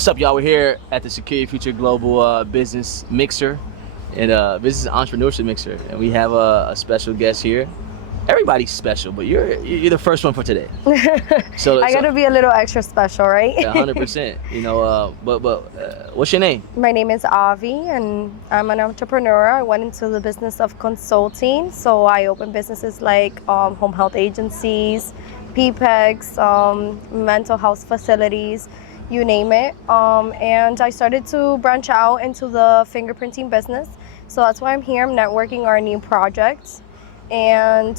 What's up, y'all? We're here at the Secure Your Future Global Business Mixer and Business Entrepreneurship Mixer, and we have a special guest here. Everybody's special, but you're the first one for today. So I gotta be a little extra special, right? 100%. You know, but what's your name? My name is Avi, and I'm an entrepreneur. I went into the business of consulting, so I opened businesses like home health agencies, PPEGs, mental health facilities, you name it. And I started to branch out into the fingerprinting business. So that's why I'm here. I'm networking our new projects. And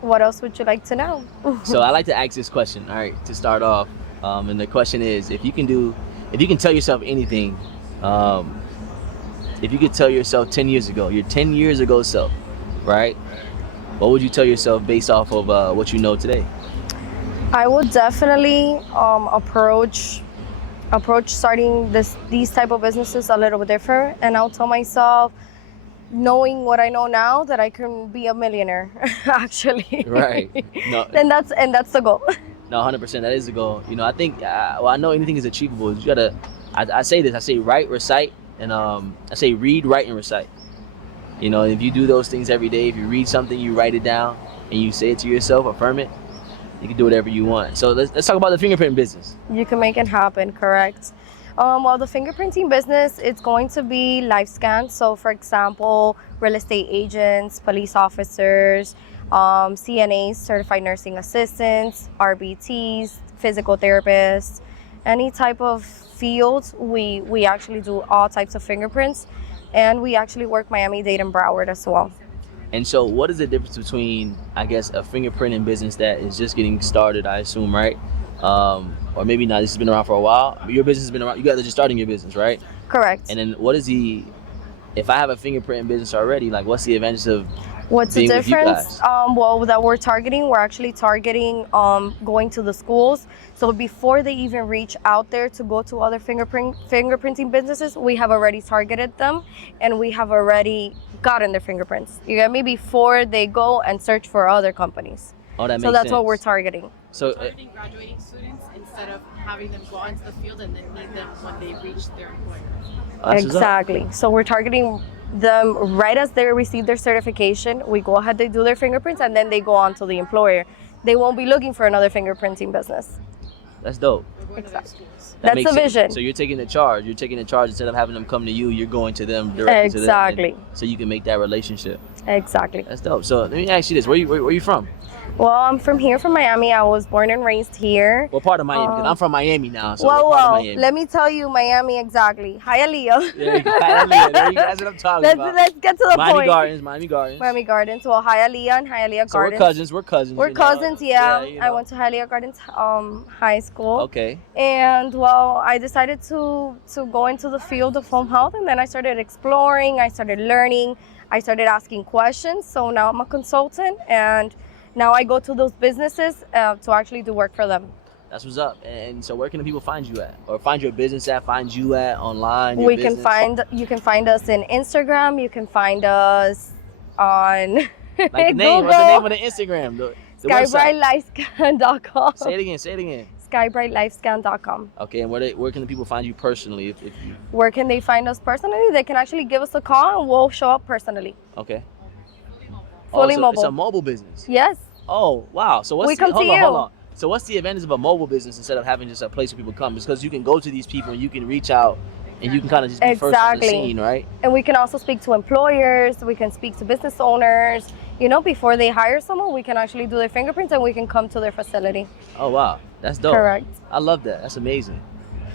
what else would you like to know? So I like to ask this question, all right, to start off. And the question is, if you can tell yourself anything, if you could tell yourself 10 years ago, your 10 years ago self, right? What would you tell yourself based off of what you know today? I would definitely approach starting these type of businesses a little bit different, and I'll tell myself, knowing what I know now, that I can be a millionaire. Actually, right? No, and that's the goal. No, 100%. That is the goal. You know, I think I know anything is achievable. You gotta. I say this. I say write, recite, and I say read, write, and recite. You know, if you do those things every day, if you read something, you write it down, and you say it to yourself, affirm it. You can do whatever you want. So let's talk about the fingerprint business. You can make it happen, correct? Well, the fingerprinting business, it's going to be live scans. So, for example, real estate agents, police officers, CNAs, certified nursing assistants, RBTs, physical therapists, any type of field. We actually do all types of fingerprints, and we actually work Miami-Dade and Broward as well. And so what is the difference between, I guess, a fingerprinting business that is just getting started, I assume, right? Or maybe not, this has been around for a while. Your business has been around, you guys are just starting your business, right? Correct. And then what is if I have a fingerprinting business already, like what's the advantage of What's the being with you difference? guys? Well, that we're actually targeting going to the schools. So before they even reach out there to go to other fingerprinting businesses, we have already targeted them, and we have already gotten their fingerprints. You get me? Before they go and search for other companies. Oh, that makes sense. So that's what we're targeting. So targeting graduating students instead of having them go out into the field and then need them when they reach their employer. Exactly. So we're targeting them right as they receive their certification. We go ahead, they do their fingerprints, and then they go on to the employer. They won't be looking for another fingerprinting business. That's dope. Exactly. That That's makes the sense. vision. So you're taking the charge. You're taking the charge instead of having them come to you. You're going to them directly. Exactly. To them, so you can make that relationship. Exactly. That's dope. So let me ask you this: where you from? Well, I'm from here, from Miami. I was born and raised here. What part of Miami? Because I'm from Miami now. So Well, what part of Miami? let me tell you Miami exactly. Hialeah. There you go. Hialeah. There you go. That's what I'm talking about. Let's get to the Miami point. Gardens. Miami Gardens. Miami Gardens. Well, Hialeah and Hialeah So Gardens. we're cousins. We're you know? cousins, yeah. you I know. went to Hialeah Gardens High School. Okay. And well, I decided to go into the field of home health, and then I started exploring, I started learning, I started asking questions. So now I'm a consultant, and now I go to those businesses to actually do work for them. That's what's up. And so where can the people find you at? Or find your business at, find you at online? You can find us in Instagram, you can find us on Like the name, Google. what's the name of the Instagram? The website. SkyBrightLifescan.com. Say it again. SkyBrightLifescan.com. Okay, and where can the people find you personally? If you Where can they find us personally? They can actually give us a call, and we'll show up personally. Okay. Fully so mobile. It's a mobile business. Yes. Oh wow! So We come to you. hold on. So what's the advantage of a mobile business instead of having just a place where people come? Because you can go to these people and you can reach out and you can kind of just be first on the scene, right? And we can also speak to employers. We can speak to business owners. You know, before they hire someone, we can actually do their fingerprints, and we can come to their facility. Oh wow, that's dope. Correct. I love that. That's amazing.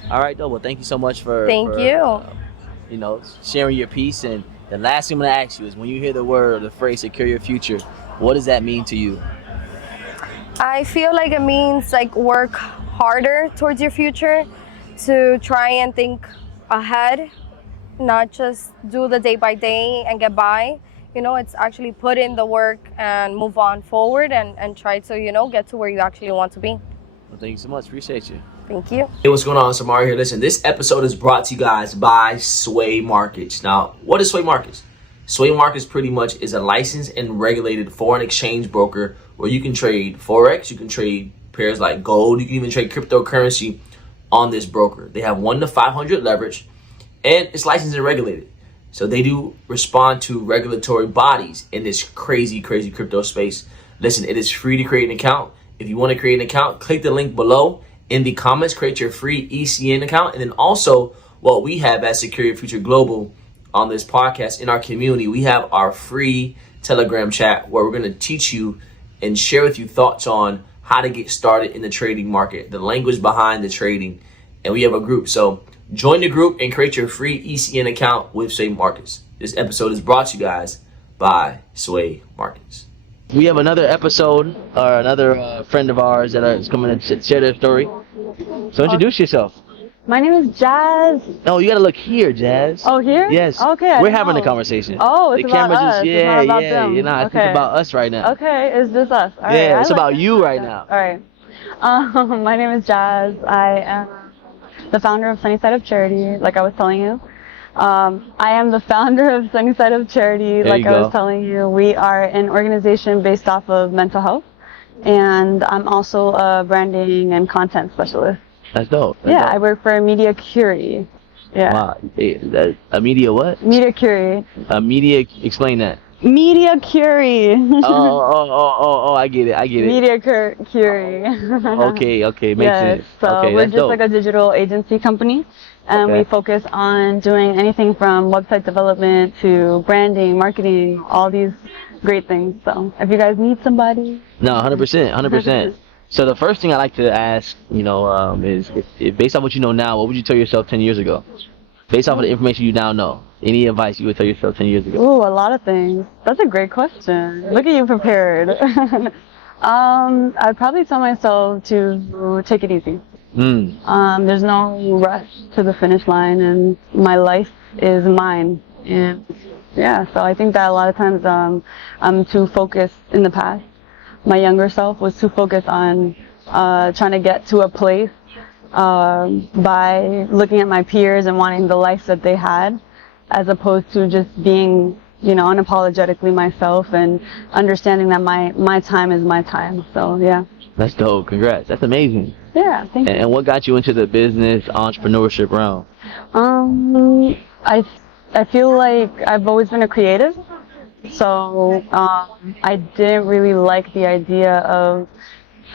All right, dope. Well, thank you so much for you know, sharing your piece. And the last thing I'm gonna ask you is, when you hear the word or the phrase "secure your future," what does that mean to you? I feel like it means like work harder towards your future, to try and think ahead, not just do the day by day and get by. You know, it's actually put in the work and move on forward and try to, you know, get to where you actually want to be. Well, thank you so much. Appreciate you. Thank you. Hey, what's going on? It's Amari here. Listen, this episode is brought to you guys by Sway Markets. Now, what is Sway Markets? Sway Markets pretty much is a licensed and regulated foreign exchange broker where you can trade Forex, you can trade pairs like gold, you can even trade cryptocurrency on this broker. They have 1 to 500 leverage, and it's licensed and regulated. So they do respond to regulatory bodies in this crazy crypto space. Listen, it is free to create an account. If you want to create an account, click the link below in the comments, create your free ECN account. And then also what we have at Secure Your Future Global on this podcast, in our community, we have our free Telegram chat where we're going to teach you and share with you thoughts on how to get started in the trading market, the language behind the trading. And we have a group. So join the group and create your free ECN account with Sway Markets. This episode is brought to you guys by Sway Markets. We have another episode, or another friend of ours that is coming to share their story. So introduce yourself. My name is Jazz. No, you gotta look here, Jazz. Oh, here? Yes. Okay. We're having a conversation. Oh, it's the about camera us. just, It's not about them. You're not. Okay. It's about us right now. Okay, it's just us. All right. Yeah, it's about you right now. All right. My name is Jazz. I am the founder of Sunnyside of Charity, like I was telling you. I am the founder of Sunnyside of Charity, like I was telling you. We are an organization based off of mental health, and I'm also a branding and content specialist. That's dope. I work for Media Curie. Yeah. Wow. A media what? Media Curie. A media, explain that. Media Curie. Oh, I get it. Media Curie. Okay, makes sense. So okay, we're that's just dope. like a digital agency company, and we focus on doing anything from website development to branding, marketing, all these great things. So if you guys need somebody. No, 100%. So the first thing I like to ask, is if based on what you know now, what would you tell yourself 10 years ago? Based off of the information you now know, any advice you would tell yourself 10 years ago? Ooh, a lot of things. That's a great question. Look at you prepared. I'd probably tell myself to take it easy. There's no rush to the finish line, and my life is mine. And so I think that a lot of times I'm too focused in the past. My younger self was too focused on trying to get to a place by looking at my peers and wanting the life that they had, as opposed to just being, unapologetically myself and understanding that my time is my time. So, yeah. That's dope. Congrats. That's amazing. Yeah, thank you. And what got you into the business entrepreneurship realm? I feel like I've always been a creative. So I didn't really like the idea of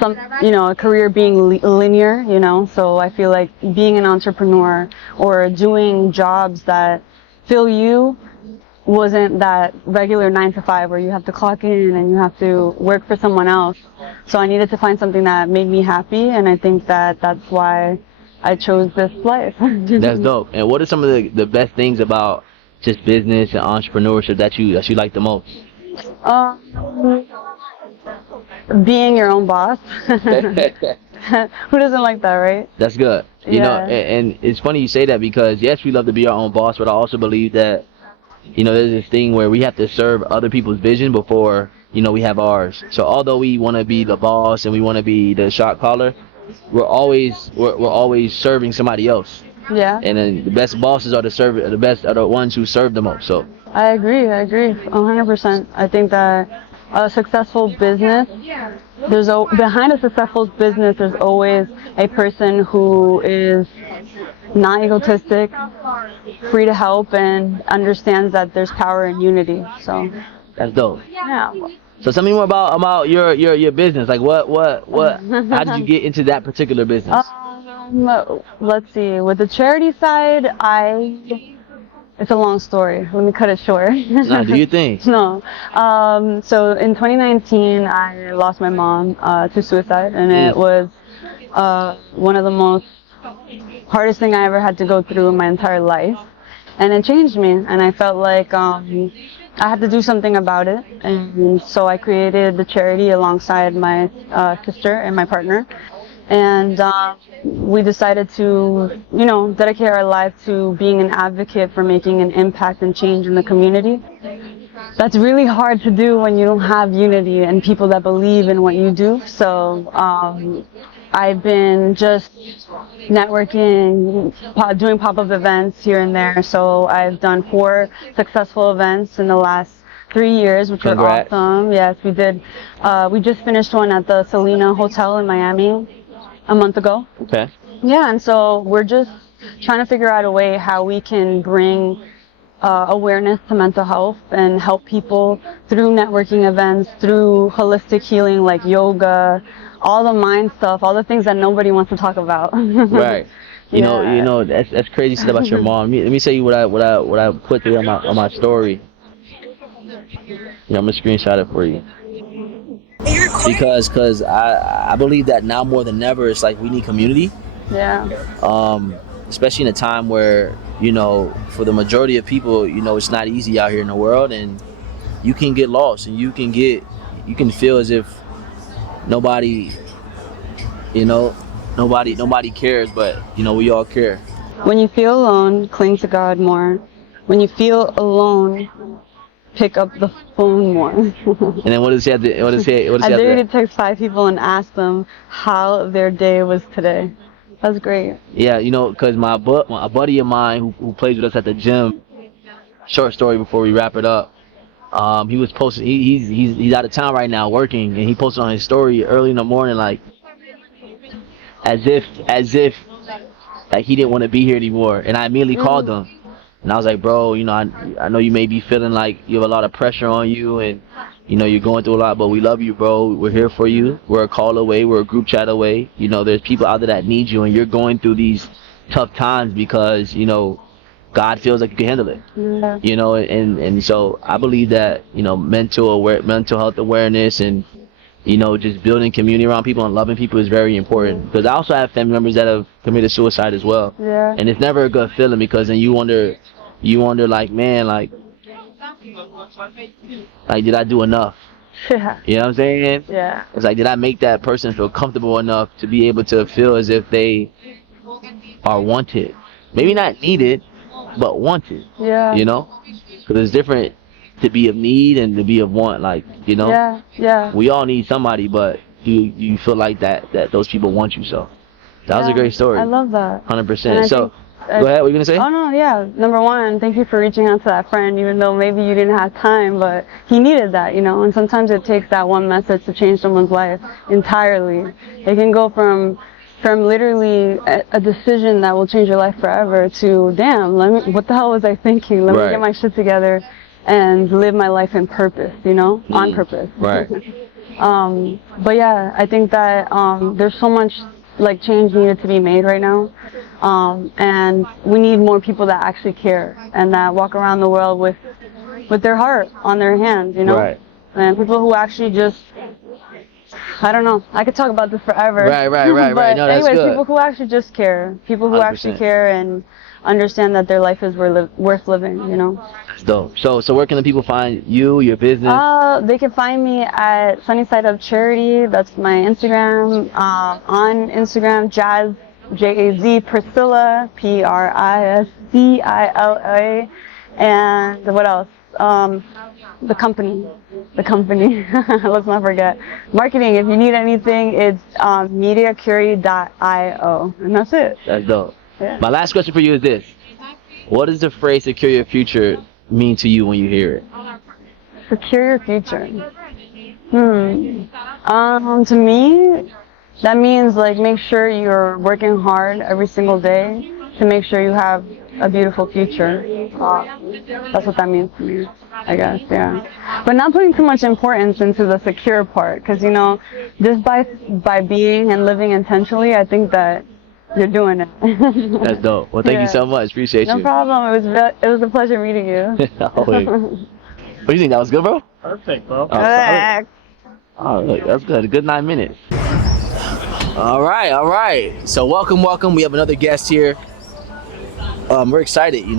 a career being linear, so I feel like being an entrepreneur or doing jobs that fill you wasn't that regular 9 to 5 where you have to clock in and you have to work for someone else. So I needed to find something that made me happy, and I think that that's why I chose this life. That's dope. And what are some of the best things about just business and entrepreneurship that you like the most? Being your own boss. Who doesn't like that, right? That's good. You know, and it's funny you say that, because yes, we love to be our own boss, but I also believe that, there's this thing where we have to serve other people's vision before, we have ours. So although we want to be the boss and we want to be the shot caller, we're always serving somebody else. Yeah. And then the best bosses are the ones who serve the most. So I agree 100%. I think that a successful business, behind a successful business, there's always a person who is not egotistic, free to help, and understands that there's power in unity. So that's dope. Yeah. So tell me more about your business. Like what how did you get into that particular business? Let's see. With the charity side, it's a long story. Let me cut it short. No, do you think? No. So in 2019, I lost my mom to suicide, and it was one of the most hardest thing I ever had to go through in my entire life. And it changed me, and I felt like I had to do something about it. And so I created the charity alongside my sister and my partner. And we decided to, dedicate our life to being an advocate for making an impact and change in the community. That's really hard to do when you don't have unity and people that believe in what you do. So I've been just networking, doing pop-up events here and there. So I've done 4 successful events in the last 3 years, which were awesome. Yes, we did. We just finished one at the Selena Hotel in Miami a month ago. Okay. Yeah, and so we're just trying to figure out a way how we can bring awareness to mental health and help people through networking events, through holistic healing like yoga, all the mind stuff, all the things that nobody wants to talk about. Right. You know, that's crazy shit about your mom. Let me tell you what I put there on my story. I'm gonna screenshot it for you. Because I believe that now more than ever, it's like we need community. Yeah. Especially in a time where, for the majority of people, it's not easy out here in the world, and you can get lost, and you can feel as if nobody cares, but we all care. When you feel alone, cling to God more. When you feel alone, pick up the phone more. And then what does he have to? I dare you to text 5 people and ask them how their day was today. That's great. Yeah, because a buddy of mine who plays with us at the gym. Short story before we wrap it up. He was posting. He's out of town right now working, and he posted on his story early in the morning, like as if like he didn't want to be here anymore. And I immediately called him, and I was like, bro, I know you may be feeling like you have a lot of pressure on you, and you're going through a lot, but we love you, bro. We're here for you. We're a call away. We're a group chat away. There's people out there that need you, and you're going through these tough times because God feels like you can handle it. Yeah. And so I believe that mental health awareness and just building community around people and loving people is very important. Because I also have family members that have committed suicide as well. Yeah. And it's never a good feeling, because then you wonder like, man, like did I do enough? Yeah. You know what I'm saying? Yeah. It's like, did I make that person feel comfortable enough to be able to feel as if they are wanted? Maybe not needed, but wanted. Yeah. Because it's different to be of need and to be of want. Like, Yeah. we all need somebody, but you feel like that those people want you. So that was a great story. I love that. 100%. So go ahead. What are you gonna say? Oh no, yeah. Number one, thank you for reaching out to that friend, even though maybe you didn't have time, but he needed that, And sometimes it takes that one message to change someone's life entirely. It can go from literally a decision that will change your life forever to, damn, what the hell was I thinking? Let me get my shit together and live my life in purpose, on purpose. Right. But yeah, I think that there's so much like change needed to be made right now. And we need more people that actually care and that walk around the world with their heart on their hands, Right. And people who actually just, I don't know, I could talk about this forever. Right. But No, that's anyways, good. people who actually just care. People who 100%. actually care and understand that their life is worth living, That's dope. So where can the people find you, your business? They can find me at Sunny Side Up Charity. That's my Instagram. On Instagram, Jazz, Jaz Priscilla, Priscilla. And what else? The company. Let's not forget. Marketing, if you need anything, it's MediaCurie.io. And that's it. That's dope. Yeah. My last question for you is this. What does the phrase secure your future mean to you when you hear it? Secure your future. To me, that means like make sure you're working hard every single day to make sure you have a beautiful future. That's what that means to me, I guess, yeah. But not putting too much importance into the secure part, because just by being and living intentionally, I think that you're doing it. That's dope. Well, thank you so much. Appreciate you. No problem. It was a pleasure meeting you. Always. What do you think? That was good, bro? Perfect, bro. Oh, look, that's good. A good 9 minutes. All right. So welcome. We have another guest here. We're excited, and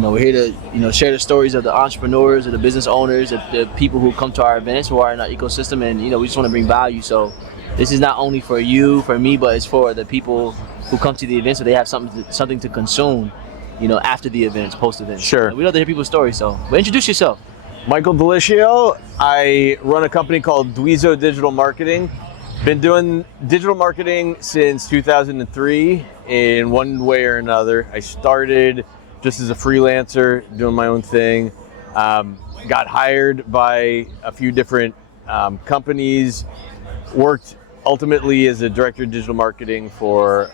we're here to, share the stories of the entrepreneurs, of the business owners, of the people who come to our events, who are in our ecosystem, and we just want to bring value. So this is not only for you, for me, but it's for the people who come to the event, so they have something to consume, after the events, post events. Sure. We love to hear people's stories. So, but introduce yourself. Michael Delicio. I run a company called Dweezo Digital Marketing. Been doing digital marketing since 2003 in one way or another. I started just as a freelancer, doing my own thing. Got hired by a few different companies, worked ultimately as a director of digital marketing for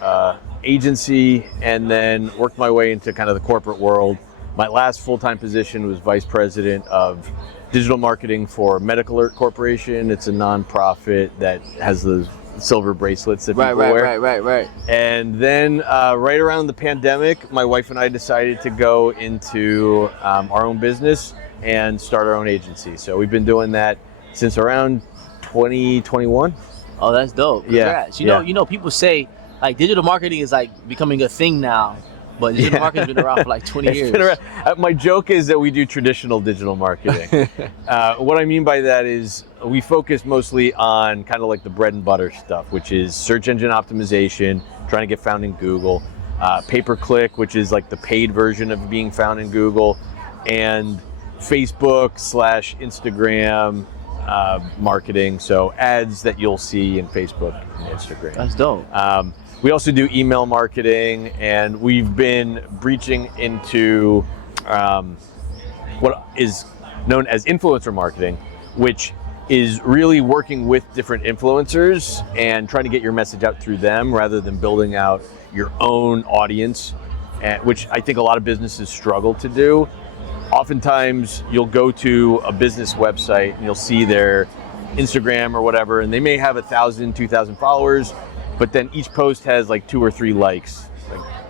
agency, and then worked my way into kind of the corporate world. My last full-time position was vice president of digital marketing for Medical Alert Corporation. It's a nonprofit that has the silver bracelets that people wear. Right. And then right around the pandemic, my wife and I decided to go into our own business and start our own agency. So we've been doing that since around 2021. Oh, that's dope. Congrats. Yeah. You know, people say like digital marketing is like becoming a thing now, but digital marketing's been around for like 20 It's years. been around. My joke is that we do traditional digital marketing. What I mean by that is we focus mostly on kind of like the bread and butter stuff, which is search engine optimization, trying to get found in Google, pay-per-click, which is like the paid version of being found in Google, and Facebook/Instagram marketing, so ads that you'll see in Facebook and Instagram. That's dope. We also do email marketing, and we've been breaching into what is known as influencer marketing, which is really working with different influencers and trying to get your message out through them rather than building out your own audience, which I think a lot of businesses struggle to do. Oftentimes you'll go to a business website and you'll see their Instagram or whatever, and they may have 1,000, 2,000 followers, but then each post has like 2 or 3 likes.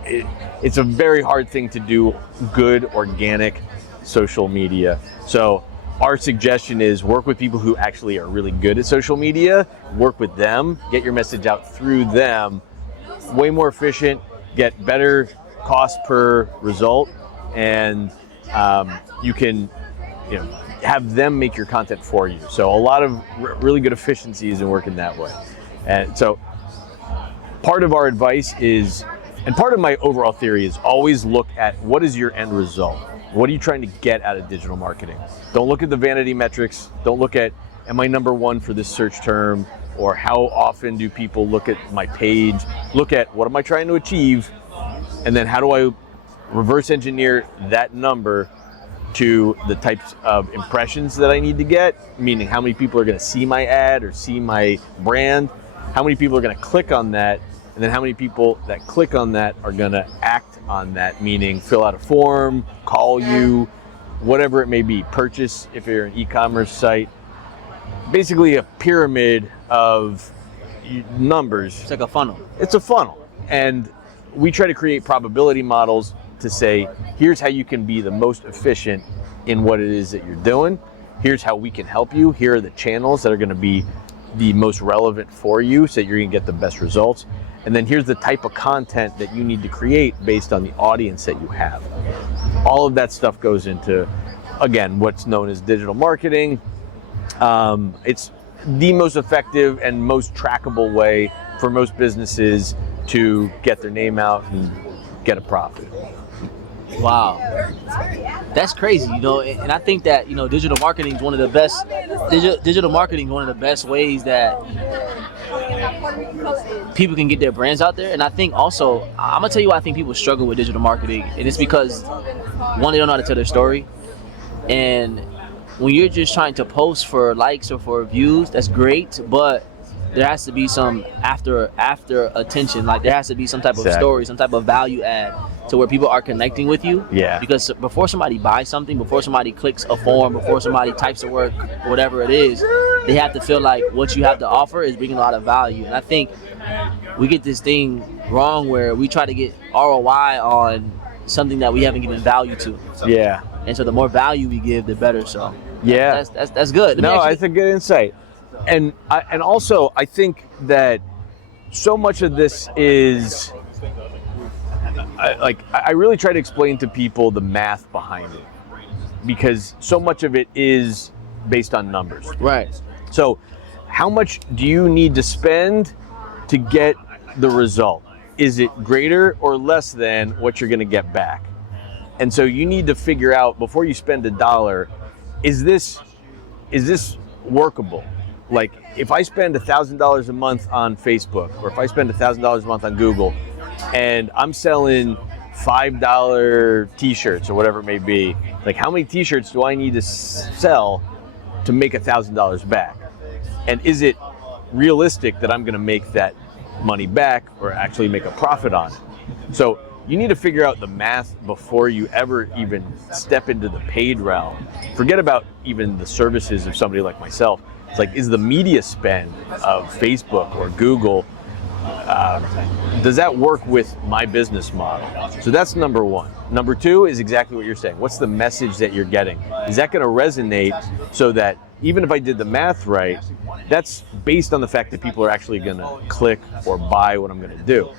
It's a very hard thing to do good organic social media. So our suggestion is work with people who actually are really good at social media, work with them, get your message out through them, way more efficient, get better cost per result, and you can have them make your content for you. So a lot of really good efficiencies in working that way. And so part of our advice is, and part of my overall theory is, always look at what is your end result. What are you trying to get out of digital marketing? Don't look at the vanity metrics. Don't look at, am I number 1 for this search term? Or how often do people look at my page? Look at, what am I trying to achieve? And then how do I reverse engineer that number to the types of impressions that I need to get? Meaning, how many people are going to see my ad or see my brand? How many people are going to click on that? And then how many people that click on that are going to act on that, meaning fill out a form, call you, whatever it may be, purchase if you're an e-commerce site. Basically a pyramid of numbers. It's like a funnel. It's a funnel. And we try to create probability models to say, here's how you can be the most efficient in what it is that you're doing. Here's how we can help you. Here are the channels that are going to be the most relevant for you so that you're going to get the best results. And then here's the type of content that you need to create based on the audience that you have. All of that stuff goes into, again, what's known as digital marketing. It's the most effective and most trackable way for most businesses to get their name out and get a profit. Wow, that's crazy, and I think that digital marketing is one of the best. Digital marketing is one of the best ways that people can get their brands out there. And I think also, I'm gonna tell you why I think people struggle with digital marketing, and it's because, one, they don't know how to tell their story, and when you're just trying to post for likes or for views, that's great, but there has to be some after attention. Like, there has to be some type of story, some type of value add to where people are connecting with you. Yeah. Because before somebody buys something, before somebody clicks a form, before somebody types a work, whatever it is, they have to feel like what you have to offer is bringing a lot of value. And I think we get this thing wrong where we try to get ROI on something that we haven't given value to. Yeah. And so the more value we give, the better. So yeah, that's good. That's a good insight. And also I think that so much of this is I really try to explain to people the math behind it, because so much of it is based on numbers. Right. So how much do you need to spend to get the result? Is it greater or less than what you're going to get back? And so you need to figure out, before you spend $1, is this workable? Like, if I spend $1,000 a month on Facebook, or if I spend $1,000 a month on Google, and I'm selling $5 t-shirts or whatever it may be, like, how many t-shirts do I need to sell to make $1,000 back? And is it realistic that I'm going to make that money back or actually make a profit on it. So you need to figure out the math before you ever even step into the paid realm. Forget about even the services of somebody like myself. It's like, is the media spend of Facebook or Google, does that work with my business model? So that's number one. Number two is exactly what you're saying. What's the message that you're getting? Is that going to resonate so that even if I did the math right, that's based on the fact that people are actually going to click or buy what I'm going to do?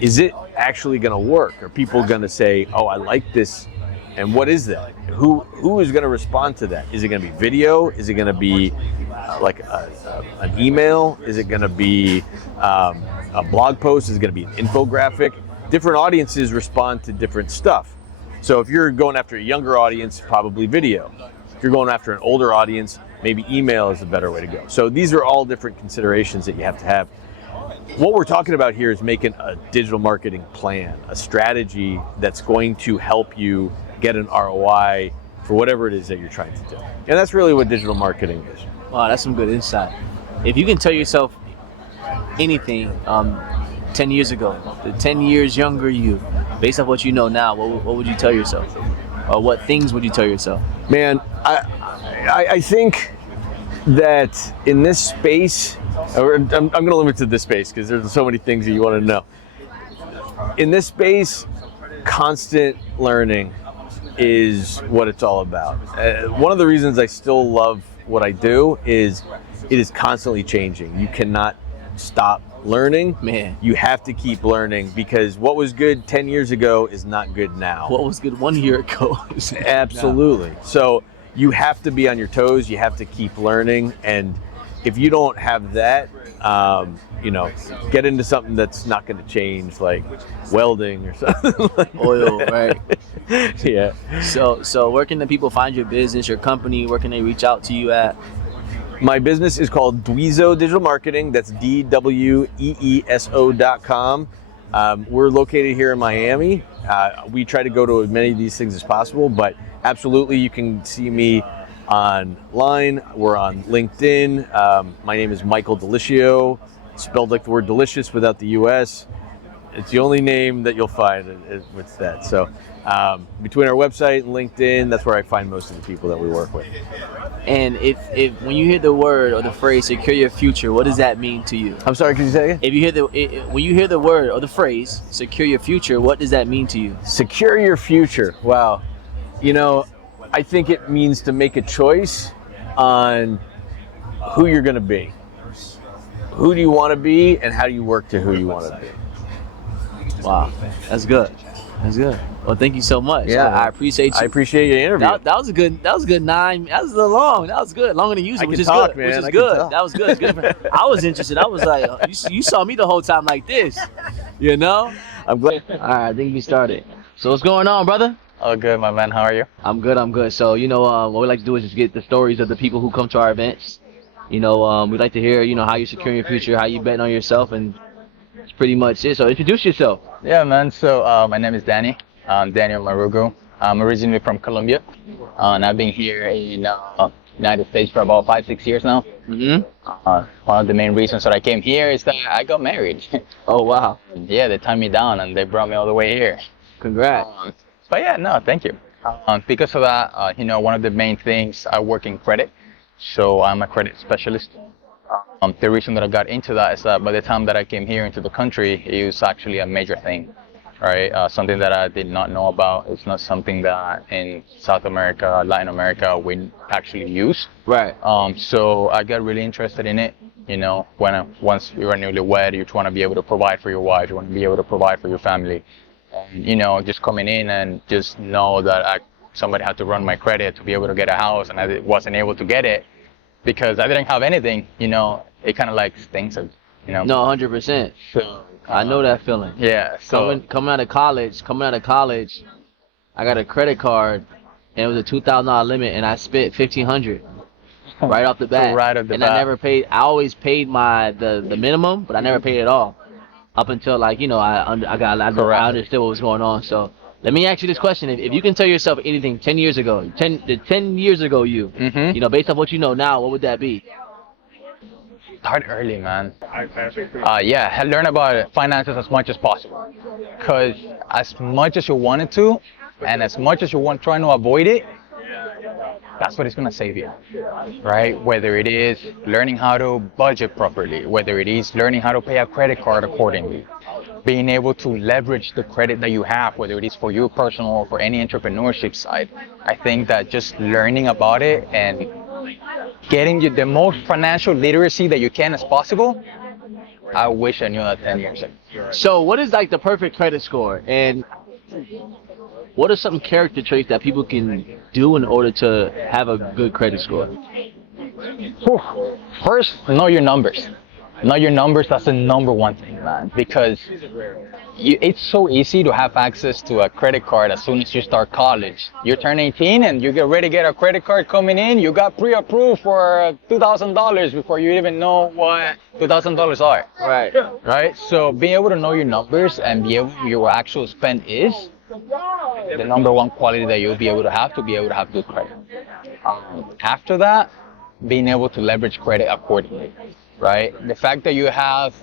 Is it actually going to work? Are people going to say, oh, I like this? And what is that? Who is going to respond to that? Is it going to be video? Is it going to be like an email? Is it going to be a blog post? Is it going to be an infographic? Different audiences respond to different stuff. So if you're going after a younger audience, probably video. If you're going after an older audience, maybe email is a better way to go. So these are all different considerations that you have to have. What we're talking about here is making a digital marketing plan, a strategy that's going to help you get an ROI for whatever it is that you're trying to do. And that's really what digital marketing is. Wow, that's some good insight. If you can tell yourself anything 10 years ago, the 10 years younger you, based on what you know now, what would you tell yourself? Or what things would you tell yourself? Man, I think that in this space, I'm going to limit to this space because there's so many things that you want to know. In this space, constant learning is what it's all about. One of the reasons I still love what I do is it is constantly changing. You cannot stop learning. Man, you have to keep learning because what was good 10 years ago is not good now. What was good 1 year ago is absolutely now. So you have to be on your toes. You have to keep learning, and if you don't have that, get into something that's not going to change, like welding or something. Like oil, right? Yeah. So where can the people find your business, your company? Where can they reach out to you at? My business is called Dweezo Digital Marketing. That's DWEESO.com. We're located here in Miami. We try to go to as many of these things as possible, but absolutely you can see me online. We're on LinkedIn. My name is Michael Delicio, spelled like the word delicious without the US. It's the only name that you'll find with that. So between our website and LinkedIn, that's where I find most of the people that we work with. And if when you hear the word or the phrase "secure your future," what does that mean to you? I'm sorry, could you say it? If you hear when you hear the word or the phrase "secure your future," what does that mean to you? Secure your future. Wow. I think it means to make a choice on who you're going to be. Who do you want to be, and how do you work to who you want to be? Wow, that's good. That's good. Well, thank you so much. Yeah, I appreciate you. I appreciate your interview. That was a good 9. That was a little long. That was good. Longer than usual, which is talk, good. Man. Which is I good. can That was good. It's good. I was interested. I was like, you saw me the whole time like this, you know? I'm glad. All right, I think we started. So what's going on, brother? Oh, good, my man. How are you? I'm good. So, what we like to do is just get the stories of the people who come to our events. We'd like to hear, how you're securing your future, how you betting on yourself, and that's pretty much it. So introduce yourself. Yeah, man. So my name is Danny. I'm Daniel Marugo. I'm originally from Colombia, and I've been here in United States for about 5-6 years now. Mm-hmm. One of the main reasons that I came here is that I got married. Oh, wow. Yeah, they tied me down, and they brought me all the way here. Congrats. But yeah, no, thank you. Because of that, one of the main things, I work in credit. So I'm a credit specialist. The reason that I got into that is that by the time that I came here into the country, it was actually a major thing, right? Something that I did not know about. It's not something that in South America, Latin America, we actually use. Right. So I got really interested in it. Once you're a newlywed, you want to be able to provide for your wife, you want to be able to provide for your family. And, just coming in and just know that somebody had to run my credit to be able to get a house, and I wasn't able to get it because I didn't have anything, it kind of like stinks, No, 100%. So I know that feeling. Yeah. So coming out of college, I got a credit card, and it was a $2,000 limit, and I spent $1,500 right off the bat. Right off the bat. I never paid. I always paid the minimum, but I never paid it all. Up until I understood what was going on. So let me ask you this question: If you can tell yourself anything 10 years ago, 10 years ago, mm-hmm. Based on what you know now, what would that be? Start early, man. Yeah, learn about finances as much as possible. Because as much as you wanted to, and as much as you want trying to avoid it, that's what is going to save you, right? Whether it is learning how to budget properly, whether it is learning how to pay a credit card accordingly, being able to leverage the credit that you have, whether it is for you personal or for any entrepreneurship side. I think that just learning about it and getting you the most financial literacy that you can as possible, I wish I knew that 10 years ago. So what is like the perfect credit score, and what are some character traits that people can do in order to have a good credit score? First, know your numbers. Know your numbers, that's the number one thing, man, because it's so easy to have access to a credit card as soon as you start college. You turn 18 and you get ready to get a credit card coming in, you got pre-approved for $2,000 before you even know what $2,000 are. Right. Right? So being able to know your numbers and be able your actual spend is the number one quality that you'll be able to have good credit. After that, being able to leverage credit accordingly. Right? The fact that you have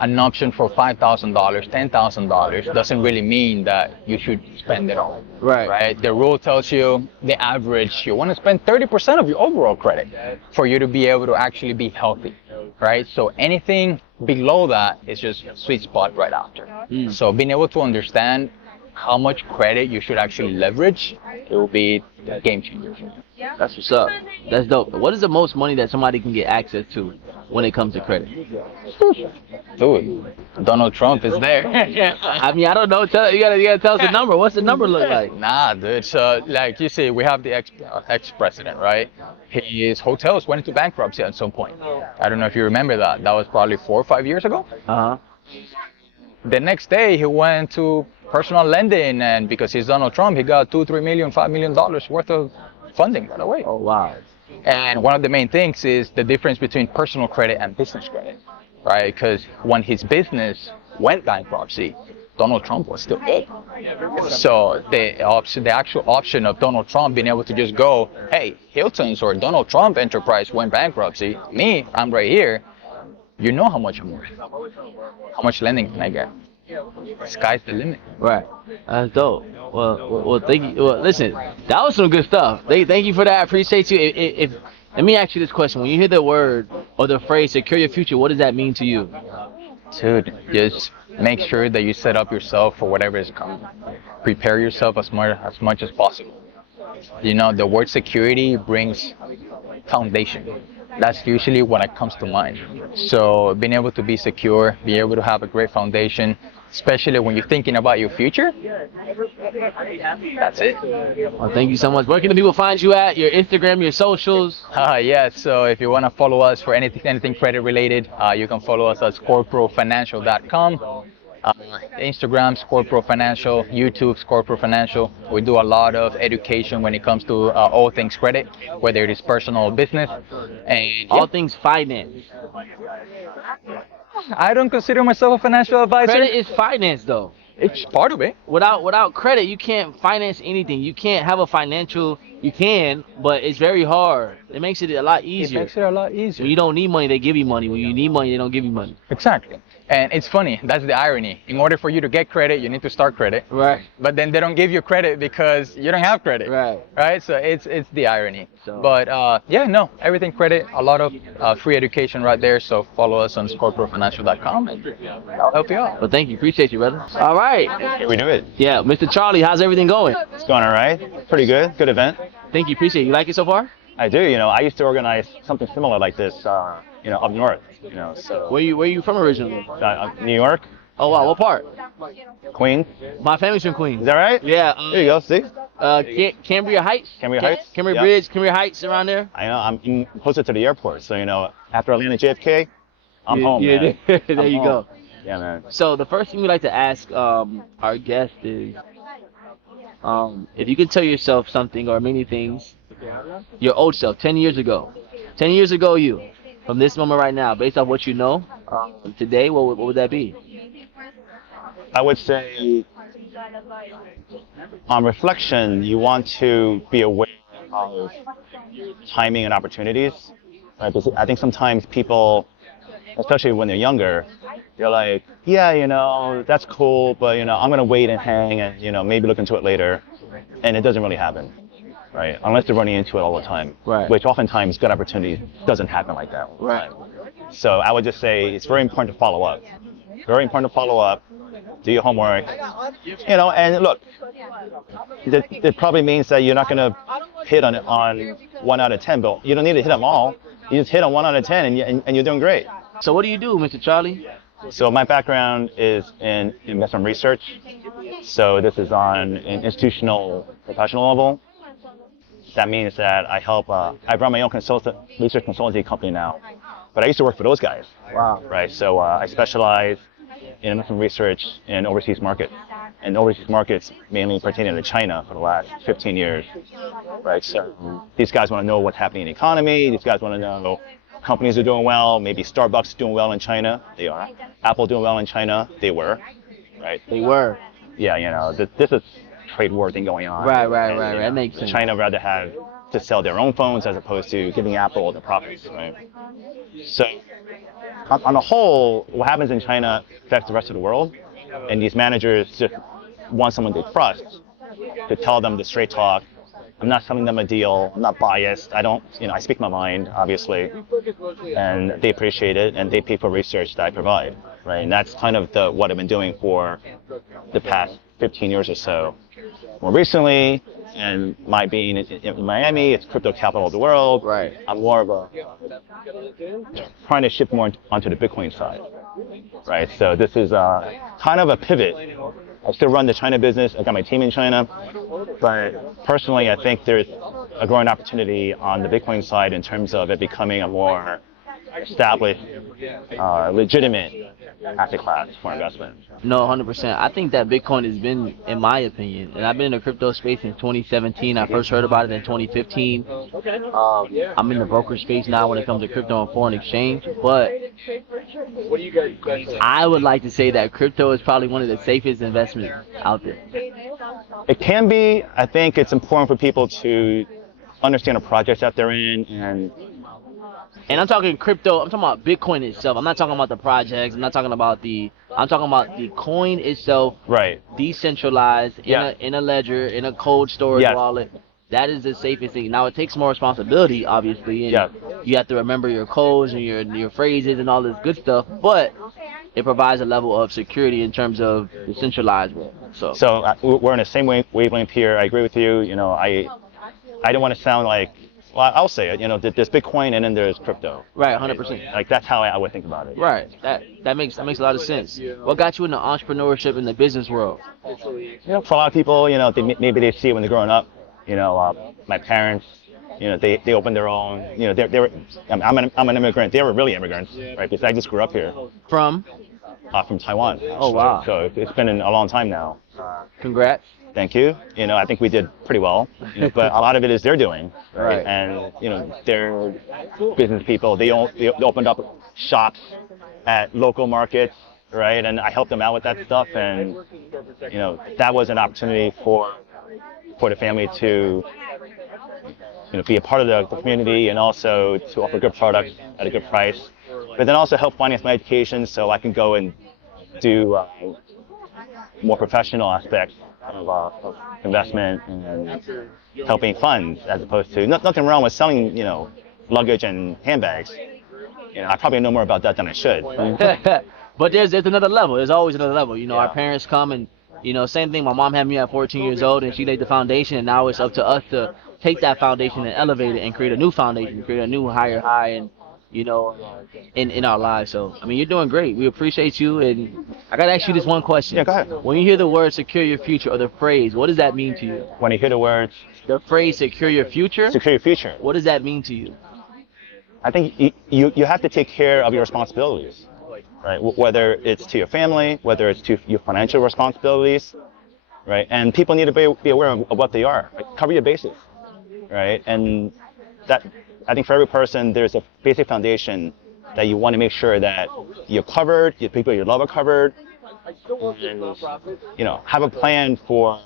an option for $5,000, $10,000 doesn't really mean that you should spend it all. Right. Right? The rule tells you the average, you want to spend 30% of your overall credit for you to be able to actually be healthy. Right? So anything below that is just sweet spot right after. So being able to understand how much credit you should actually leverage, it will be a game changer for you. That's what's up. That's dope. What is the most money that somebody can get access to when it comes to credit? Dude, Donald Trump is there. I mean, I don't know. You gotta tell us the number. What's the number look like? Nah, dude. So, like you see, we have the ex-president, right? His hotels went into bankruptcy at some point. I don't know if you remember that. That was probably 4 or 5 years ago. Uh-huh. The next day, he went to personal lending, and because he's Donald Trump, he got $2, $3 million, $5 million worth of funding right away. Oh, wow. And one of the main things is the difference between personal credit and business credit, right? Because when his business went bankruptcy, Donald Trump was still good. So the actual option of Donald Trump being able to just go, hey, Hilton's or Donald Trump enterprise went bankruptcy. Me, I'm right here. You know how much I'm worth. How much lending can I get? Sky's the limit. Right. That's dope. Well, thank you. Well, listen, that was some good stuff. Thank you for that. I appreciate you. If let me ask you this question: when you hear the word or the phrase "secure your future," what does that mean to you? Dude, just make sure that you set up yourself for whatever is coming. Prepare yourself as much as possible. You know, the word security brings foundation. That's usually what comes to mind. So being able to be secure, be able to have a great foundation, especially when you're thinking about your future, that's it. Well, thank you so much. Where can the people find you at? Your Instagram, your socials? Yeah, so if you want to follow us for anything credit related, you can follow us at scorepro.financial.com. Instagram, ScorePro Financial, YouTube, ScorePro Financial. We do a lot of education when it comes to all things credit, whether it is personal or business. And all things finance. I don't consider myself a financial advisor. Credit is finance, though. It's part of it. Without credit, you can't finance anything. You can't have a financial. You can, but it's very hard. It makes it a lot easier. It makes it a lot easier. When you don't need money, they give you money. When you need money, they don't give you money. Exactly. And it's funny, that's the irony. In order for you to get credit, you need to start credit. Right. But then they don't give you credit because you don't have credit. Right. Right? So it's the irony. So. But everything credit, a lot of free education right there. So follow us on scoreprofinancial.com and I'll help you out. Well, thank you. Appreciate you, brother. All right. Here we do it. Yeah, Mr. Charlie, how's everything going? It's going all right. Pretty good. Good event. Thank you. Appreciate it. You like it so far? I do. You know, I used to organize something similar like this, up north. So. Where you from originally? New York. Oh wow, what part? Queens. My family's from Queens. Is that right? Yeah. There you go. See. Cambria Heights. Cambria Heights. Cambria Yep. Bridge. Cambria Heights around there. I know. I'm closer to the airport, so after Atlanta JFK, I'm home. Yeah, man. there you go. Yeah, man. So the first thing we like to ask our guest is, if you could tell yourself something or many things, your old self, 10 years ago, you, from this moment right now, based off what you know today, what would that be? I would say, on reflection, you want to be aware of timing and opportunities. Right? Because I think sometimes people especially when they're younger, they're like, yeah, that's cool, but I'm gonna wait and hang and maybe look into it later, and it doesn't really happen, right? Unless they're running into it all the time, Right. which oftentimes good opportunity doesn't happen like that all the Right. time. So I would just say it's very important to follow up. Very important to follow up, do your homework, and look, it probably means that you're not going to hit on 1 out of 10, but you don't need to hit them all. You just hit on 1 out of 10 and you're doing great. So what do you do, Mr. Charlie? So my background is in investment research. So this is on an institutional professional level. That means that I run my own research consultancy company now. But I used to work for those guys. Wow. Right. So I specialize in investment research in overseas markets, and overseas markets mainly pertaining to China for the last 15 years. Right. So these guys want to know what's happening in the economy. These guys want to know companies are doing well. Maybe Starbucks is doing well in China. They are. Apple doing well in China. They were. Right. They were. Yeah. This is trade war thing going on. Right. That makes sense. China rather have to sell their own phones as opposed to giving Apple the profits, right? So, on the whole, what happens in China affects the rest of the world, and these managers just want someone they trust to tell them the straight talk. I'm not selling them a deal. I'm not biased. I speak my mind, obviously, and they appreciate it, and they pay for research that I provide, right? And that's kind of what I've been doing for the past 15 years or so. More recently, and my being in Miami, it's crypto capital of the world. Right. I'm more of trying to shift more onto the Bitcoin side, right? So this is kind of a pivot. I still run the China business. I got my team in China, but personally, I think there's a growing opportunity on the Bitcoin side in terms of it becoming a more established, legitimate asset class for investment. No, 100%. I think that Bitcoin has been, in my opinion, and I've been in the crypto space since 2017. I first heard about it in 2015. I'm in the broker space now when it comes to crypto and foreign exchange, but I would like to say that crypto is probably one of the safest investments out there. It can be. I think it's important for people to understand the projects that they're in And I'm talking crypto, I'm talking about Bitcoin itself. I'm not talking about the projects. I'm talking about the coin itself. Right. Decentralized in a ledger, in a cold storage wallet. That is the safest thing. Now it takes more responsibility, obviously, and you have to remember your codes and your phrases and all this good stuff. But it provides a level of security in terms of decentralized. So we're in the same wavelength here. I agree with you. I don't want to sound like. Well, I'll say it. There's Bitcoin and then there's crypto. Right, 100%. Like that's how I would think about it. Right. That makes a lot of sense. What got you into entrepreneurship in the business world? For a lot of people, maybe they see it when they're growing up. My parents, they opened their own. They were. I'm an immigrant. They were really immigrants, right? Because I just grew up here. From Taiwan. Oh wow. So it's been a long time now. Congrats. Thank you. I think we did pretty well. But a lot of it is they're doing. Right. And they're business people. They opened up shops at local markets, right? And I helped them out with that stuff. And that was an opportunity for the family to be a part of the community and also to offer good products at a good price. But then also help finance my education so I can go and do more professional aspects of investment and helping funds as opposed to nothing wrong with selling luggage and handbags. I probably know more about that than I should. But there's another level. There's always another level. Our parents come and same thing. My mom had me at 14 years old and she laid the foundation, and now it's up to us to take that foundation and elevate it and create a new foundation, create a new higher high, and in our lives. So you're doing great. We appreciate you, and I gotta ask you this one question. Yeah, go ahead. When you hear the word secure your future or the phrase, what does that mean to you? When you hear the words the phrase secure your future, what does that mean to you? I think you have to take care of your responsibilities, right? Whether it's to your family, whether it's to your financial responsibilities, right? And people need to be aware of what they are. Right? Cover your bases, right? And that, I think for every person, there's a basic foundation that you want to make sure that you're covered, your people you love are covered, and have a plan for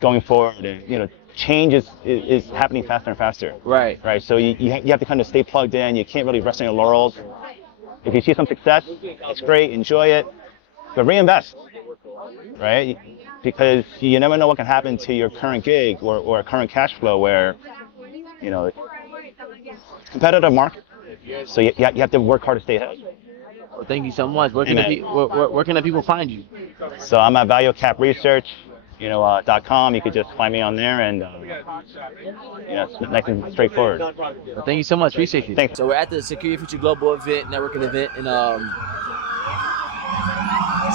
going forward. And change is happening faster and faster. Right. Right. So you have to kind of stay plugged in. You can't really rest on your laurels. If you see some success, it's great, enjoy it, but reinvest, right? Because you never know what can happen to your current gig or current cash flow where, you know, it's a competitive market. So you have to work hard to stay ahead. Well, thank you so much. Where can the people find you? So I'm at ValueCapResearch, .com. You could just find me on there, and it's nice and straightforward. Well, thank you so much. Appreciate you. Thanks. So we're at the Security Future Global event, networking event, and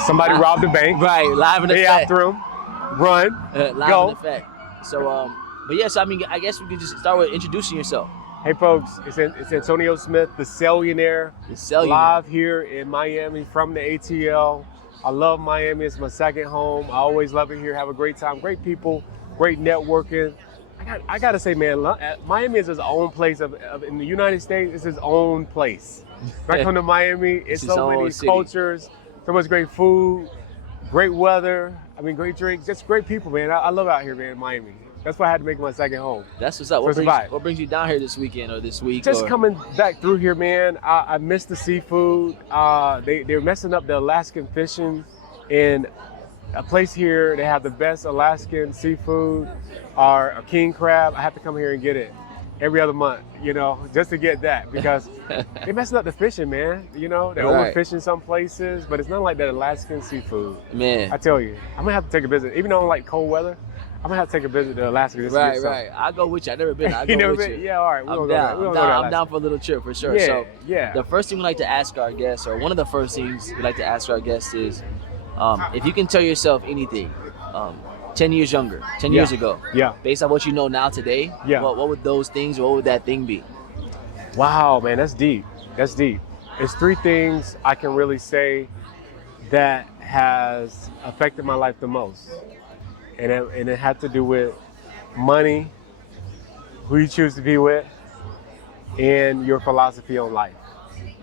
Somebody robbed the bank. right, live in They effect. after him. Run. Live Go. in effect. So but yes, I mean, I guess we could just start with introducing yourself. Hey folks, it's Antonio Smith, the Cellionaire, The Cellionaire. live here in Miami from the ATL. I love Miami. It's my second home. I always love it here. Have a great time. Great people. Great networking. I gotta say, man, Miami is its own place. In the United States, it's its own place. When I come to Miami, it's its so own many city. cultures, so much great food, great weather. I mean, great drinks. Just great people, man. I love out here, man, in Miami. That's why I had to make it my second home. That's what's up. What brings you down here this weekend or this week? Just coming back through here, man. I miss the seafood. They're messing up the Alaskan fishing. In a place here, they have the best Alaskan seafood, or a king crab. I have to come here and get it every other month, just to get that, because they're messing up the fishing, man. They're Right. overfishing some places, but it's not like that Alaskan seafood. Man. I tell you, I'm gonna have to take a visit. Even though I don't like cold weather, I'm gonna have to take a visit to Alaska just to get some. Right. I'll go with you. I've never been. I'll You go never with been? you. Yeah, all right. I'm down. I'm down for a little trip for sure. Yeah, So yeah. the first thing we like to ask our guests, or one of the first things we like to ask our guests is, if you can tell yourself anything, 10 years younger, 10 years ago, Yeah. based on what you know now today, Yeah. what would those things, what would that thing be? Wow, man, that's deep. That's deep. It's three things I can really say that has affected my life the most. And it had to do with money, who you choose to be with, and your philosophy on life.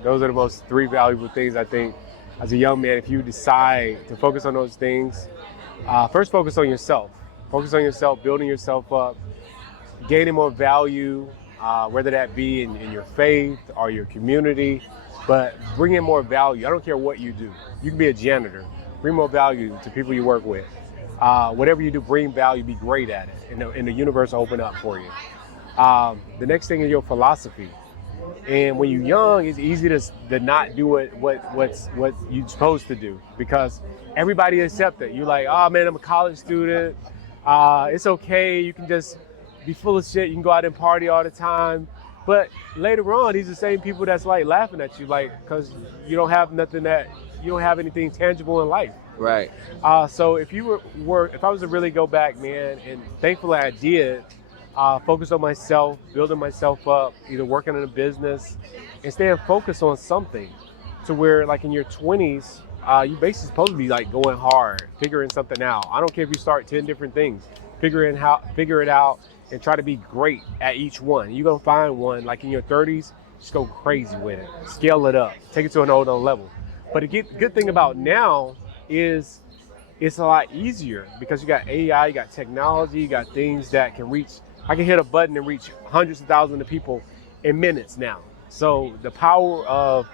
Those are the most three valuable things, I think, as a young man. If you decide to focus on those things, first focus on yourself. Focus on yourself, building yourself up, gaining more value, whether that be in your faith or your community, but bring in more value. I don't care what you do. You can be a janitor. Bring more value to people you work with. Whatever you do, bring value, be great at it, and the universe will open up for you. The next thing is your philosophy. And when you're young, it's easy to not do what you're supposed to do, because everybody accepts it. You're like, oh man, I'm a college student. It's okay. You can just be full of shit. You can go out and party all the time. But later on, these are the same people that's like laughing at you, like, because you don't have anything tangible in life. Right. So if I was to really go back, man, and thankfully I did, focus on myself, building myself up, either working in a business and staying focused on something, to where like in your 20s, you basically supposed to be like going hard, figuring something out. I don't care if you start 10 different things, figure it out and try to be great at each one. You're gonna find one, like in your 30s, just go crazy with it, scale it up, take it to another level. But the good thing about now is it's a lot easier, because you got AI, you got technology, you got things that can reach. I can hit a button and reach hundreds of thousands of people in minutes now. So the power of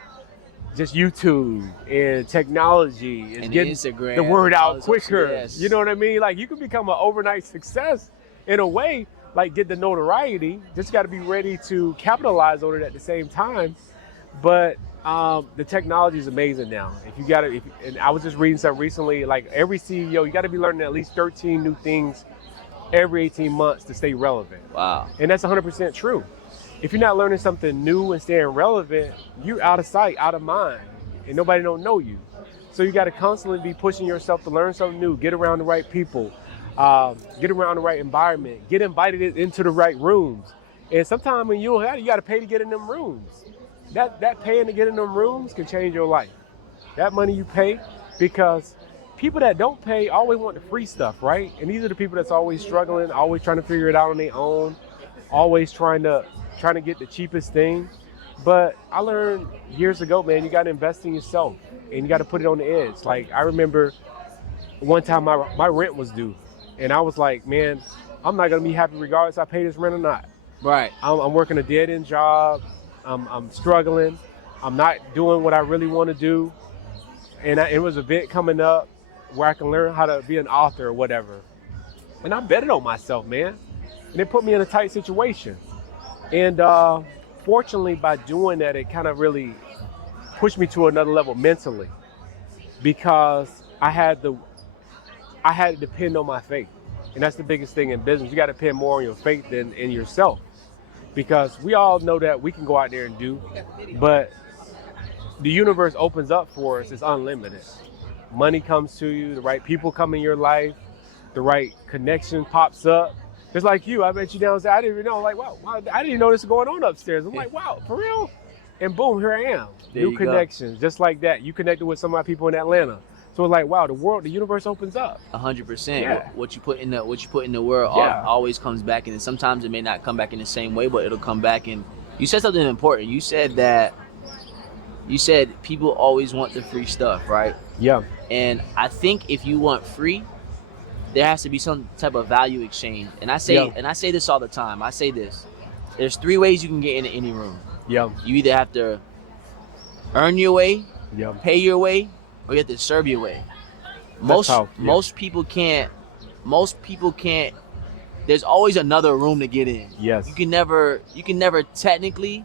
just YouTube and technology is And getting Instagram, the word all out this quicker. stuff, yes. You know what I mean? Like, you can become an overnight success in a way, like get the notoriety. Just got to be ready to capitalize on it at the same time. But the technology is amazing now. And I was just reading something recently, like every CEO, you got to be learning at least 13 new things every 18 months to stay relevant. Wow. And that's 100% true. If you're not learning something new and staying relevant, you're out of sight, out of mind, and nobody don't know you. So you got to constantly be pushing yourself to learn something new, get around the right people, get around the right environment, get invited into the right rooms. And sometimes when you don't have it, you got to pay to get in them rooms. That paying to get in them rooms can change your life. That money you pay, because people that don't pay always want the free stuff, right? And these are the people that's always struggling, always trying to figure it out on their own, always trying to get the cheapest thing. But I learned years ago, man, you got to invest in yourself and you got to put it on the edge. Like, I remember one time my rent was due, and I was like, man, I'm not gonna be happy regardless I pay this rent or not. Right. I'm working a dead-end job. I'm struggling. I'm not doing what I really want to do. And it was an event coming up where I can learn how to be an author or whatever. And I betted on myself, man. And it put me in a tight situation. And fortunately, by doing that, it kind of really pushed me to another level mentally, because I had to depend on my faith. And that's the biggest thing in business. You got to depend more on your faith than in yourself, because we all know that we can go out there and do, but the universe opens up for us. It's unlimited. Money comes to you, the right people come in your life, the right connection pops up. Just like you, I met you downstairs. I didn't even know, like, wow, I didn't even know this was going on upstairs. I'm like, wow, for real? And boom, here I am. New connections, just like that. You connected with some of my people in Atlanta. So it's like, wow, the universe opens up. 100%. Yeah. What you put in the world always comes back, and sometimes it may not come back in the same way, but it'll come back. And you said something important. You said people always want the free stuff, right? Yeah. And I think if you want free, there has to be some type of value exchange. And I say this all the time. I say this: there's 3 ways you can get into any room. Yeah. You either have to earn your way, Yeah. pay your way, or you have to serve your way. Most people can't. There's always another room to get in. Yes. You can never technically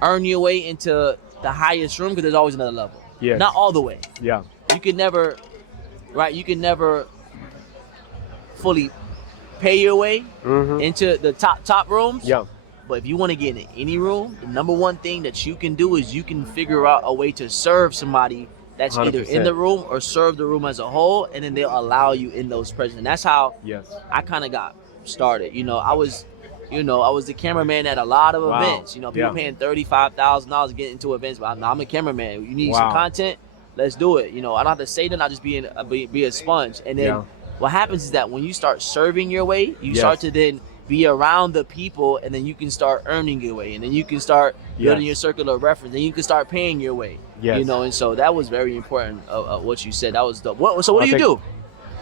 earn your way into the highest room, because there's always another level. Yes. Not all the way. Yeah. You can never fully pay your way into the top rooms. Yeah. But if you want to get in any room, the number one thing that you can do is you can figure out a way to serve somebody that's 100%. either in the room or serve the room as a whole, and then they'll allow you in those presents. And that's how I kind of got started. I was the cameraman at a lot of events. People paying $35,000 to get into events, but I'm a cameraman. You need some content, let's do it. I don't have to say that. I'll just be a sponge. And then what happens is that when you start serving your way, you start to then be around the people, and then you can start earning your way, and then you can start building your circle of reference, and you can start paying your way. And so that was very important of what you said. That was dope. So what do you do?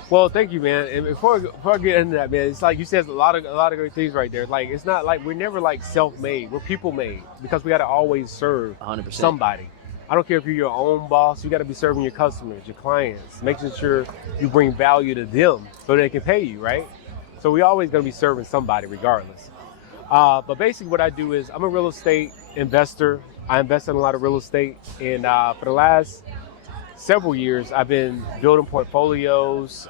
Well, thank you, man. And before I get into that, man, it's like you said a lot of great things right there. Like, it's not like we're never like self-made. We're people-made, because we got to always serve 100%. somebody. I don't care if you're your own boss. You got to be serving your customers, your clients, making sure you bring value to them so they can pay you, right? So we always going to be serving somebody regardless. But basically what I do is I'm a real estate investor. I invest in a lot of real estate. And for the last several years, I've been building portfolios,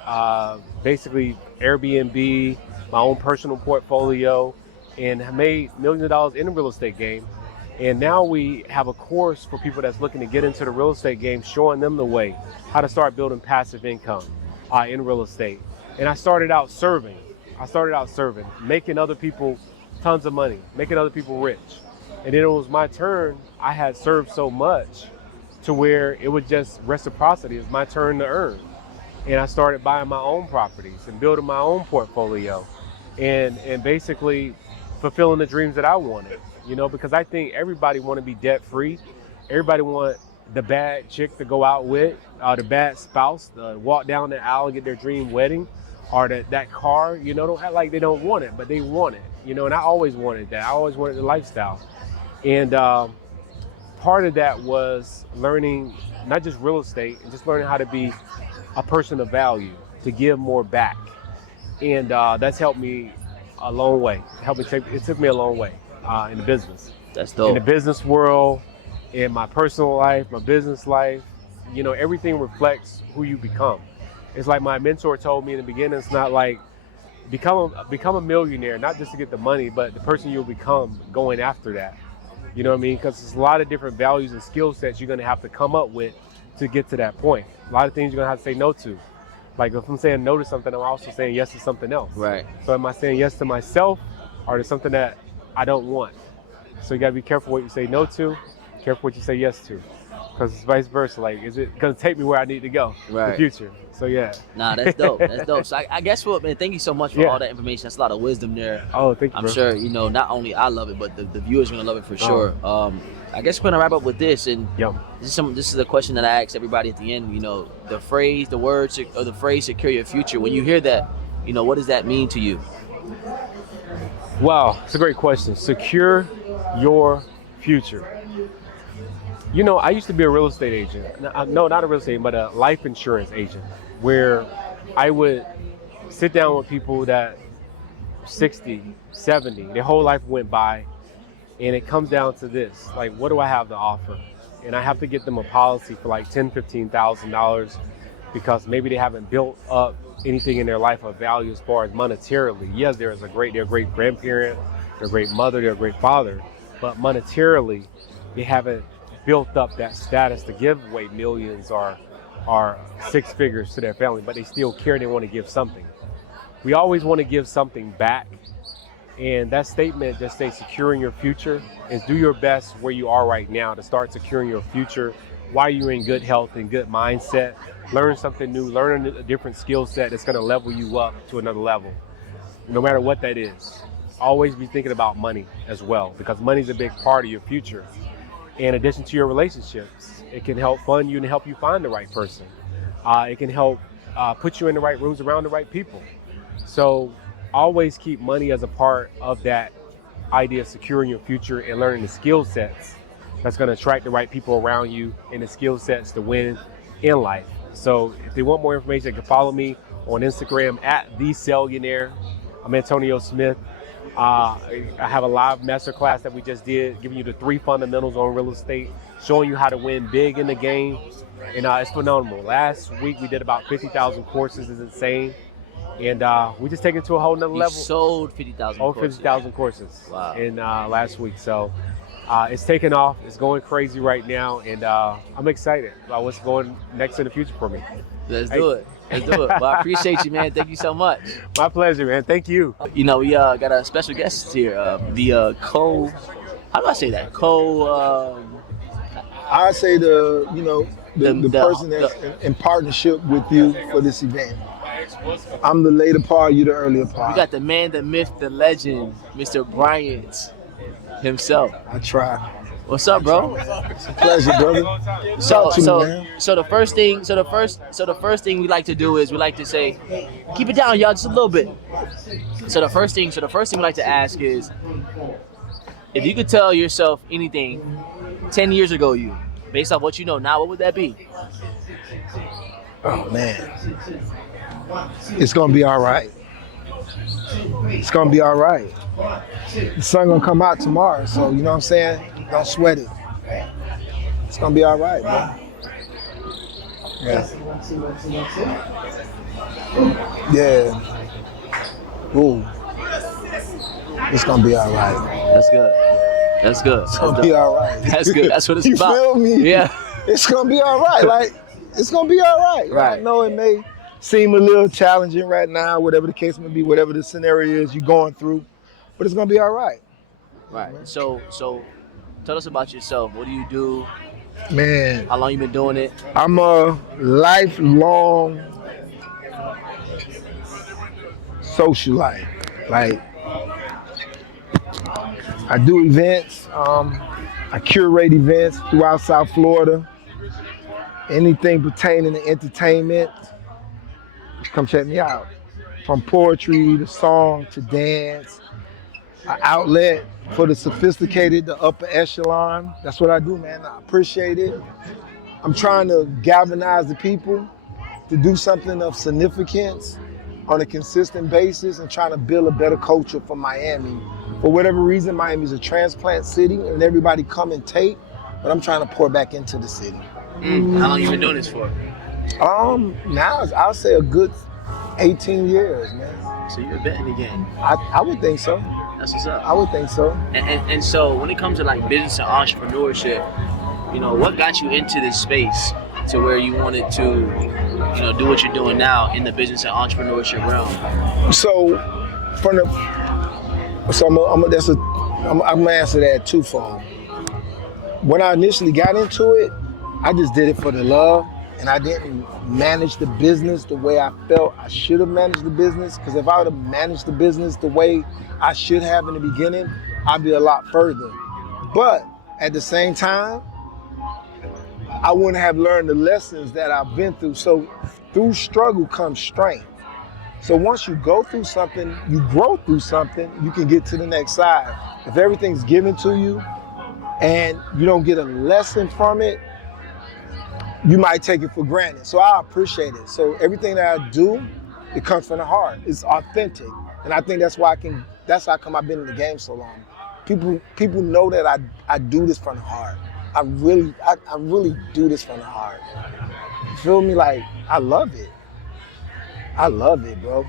basically Airbnb, my own personal portfolio, and have made millions of dollars in the real estate game. And now we have a course for people that's looking to get into the real estate game, showing them the way, how to start building passive income in real estate. And I started out serving, making other people tons of money, making other people rich. And then it was my turn. I had served so much to where it was just reciprocity. It was my turn to earn. And I started buying my own properties and building my own portfolio and basically fulfilling the dreams that I wanted, because I think everybody want to be debt free. Everybody want the bad chick to go out with, the bad spouse, to walk down the aisle and get their dream wedding, or that car. Don't act like they don't want it, but they want it, and I always wanted that. I always wanted the lifestyle. And part of that was learning not just real estate, and just learning how to be a person of value, to give more back. And that's helped me a long way. It took me a long way in the business. That's dope. In the business world, in my personal life, my business life, everything reflects who you become. It's like my mentor told me in the beginning, it's not like become a millionaire, not just to get the money, but the person you'll become going after that. You know what I mean? Because there's a lot of different values and skill sets you're going to have to come up with to get to that point. A lot of things you're going to have to say no to. Like if I'm saying no to something, I'm also saying yes to something else. Right. So am I saying yes to myself, or to something that I don't want? So you got to be careful what you say no to, careful what you say yes to. Because it's vice versa. Like, is it going to take me where I need to go in the future? So yeah. Nah, that's dope. That's dope. So I guess what, man, thank you so much for all that information. That's a lot of wisdom there. Oh, thank you, I'm bro. sure, not only I love it, but the viewers are going to love it for sure. I guess we're going to wrap up with this. And this is a question that I ask everybody at the end. The phrase secure your future. When you hear that, what does that mean to you? Wow, it's a great question. Secure your future. You know, I used to be a real estate agent. No, not a real estate, but a life insurance agent, where I would sit down with people that 60, 70, their whole life went by, and it comes down to this, like, what do I have to offer? And I have to get them a policy for like $10,000, $15,000 because maybe they haven't built up anything in their life of value as far as monetarily. Yes, they're a great grandparent, they're a great mother, they're a great father, but monetarily, they haven't built up that status to give away millions or six figures to their family, but they still care, they want to give something. We always want to give something back. And that statement just states securing your future is do your best where you are right now to start securing your future while you're in good health and good mindset. Learn something new, learn a different skill set that's going to level you up to another level, no matter what that is. Always be thinking about money as well, because money is a big part of your future. In addition to your relationships, it can help fund you and help you find the right person. It can help put you in the right rooms around the right people. So always keep money as a part of that idea of securing your future and learning the skill sets that's going to attract the right people around you and the skill sets to win in life. So if they want more information, they can follow me on Instagram at TheCellionaire. I'm Antonio Smith. I have a live masterclass that we just did, giving you the 3 fundamentals on real estate, showing you how to win big in the game. And it's phenomenal. Last week we did about 50,000 courses. It's insane. And we just take it to a whole nother level. Sold 50,000 courses. Over 50,000 courses. Wow. In last week. So it's taking off. It's going crazy right now. And I'm excited about what's going next in the future for me. Let's do it. Well, I appreciate you, man. Thank you so much. My pleasure, man. Thank you. You know, we got a special guest here. How do I say that? I say the person that's in partnership with you for this event. I'm the later part, you the earlier part. We got the man, the myth, the legend, Mr. Bryant himself. I try. What's up, bro? It's a pleasure, brother. So the first thing we like to do is we like to say, keep it down, y'all, just a little bit. So the first thing we like to ask is, if you could tell yourself anything 10 years ago, you, based off what you know now, what would that be? Oh man, it's gonna be all right. It's gonna be all right. The sun gonna come out tomorrow, so you know what I'm saying? Don't sweat it. It's gonna be all right, man. Yeah. Ooh. It's gonna be all right. That's good. It's gonna be all right. That's good. That's what it's about. You feel me? Yeah. It's gonna be all right. Like, it's gonna be all right. Right. I know it may seem a little challenging right now, whatever the case may be, whatever the scenario is you're going through, but it's gonna be all right. Right. So tell us about yourself. What do you do? Man. How long you been doing it? I'm a lifelong socialite. Like, I do events. I curate events throughout South Florida. Anything pertaining to entertainment, come check me out. From poetry to song to dance, an outlet for the sophisticated, the upper echelon. That's what I do, man. I appreciate it. I'm trying to galvanize the people to do something of significance on a consistent basis and trying to build a better culture for Miami. For whatever reason, Miami's a transplant city and everybody come and take, but I'm trying to pour back into the city. How long you been doing this for? Now I'll say a good 18 years, man. So you're a vet in the game. I would think so. That's what's up. I would think so. And so when it comes to like business and entrepreneurship, you know, what got you into this space to where you wanted to, you know, do what you're doing now in the business and entrepreneurship realm? So I'm gonna answer that twofold. When I initially got into it, I just did it for the love, and I didn't manage the business the way I felt I should have managed the business. Because if I would have managed the business the way I should have in the beginning, I'd be a lot further. But at the same time, I wouldn't have learned the lessons that I've been through. So through struggle comes strength. So once you go through something, you grow through something, you can get to the next side. If everything's given to you and you don't get a lesson from it, you might take it for granted. So I appreciate it. So everything that I do, it comes from the heart. It's authentic. And I think that's why that's how come I've been in the game so long. People know that I do this from the heart. I really do this from the heart. You feel me? Like, I love it. I love it, bro.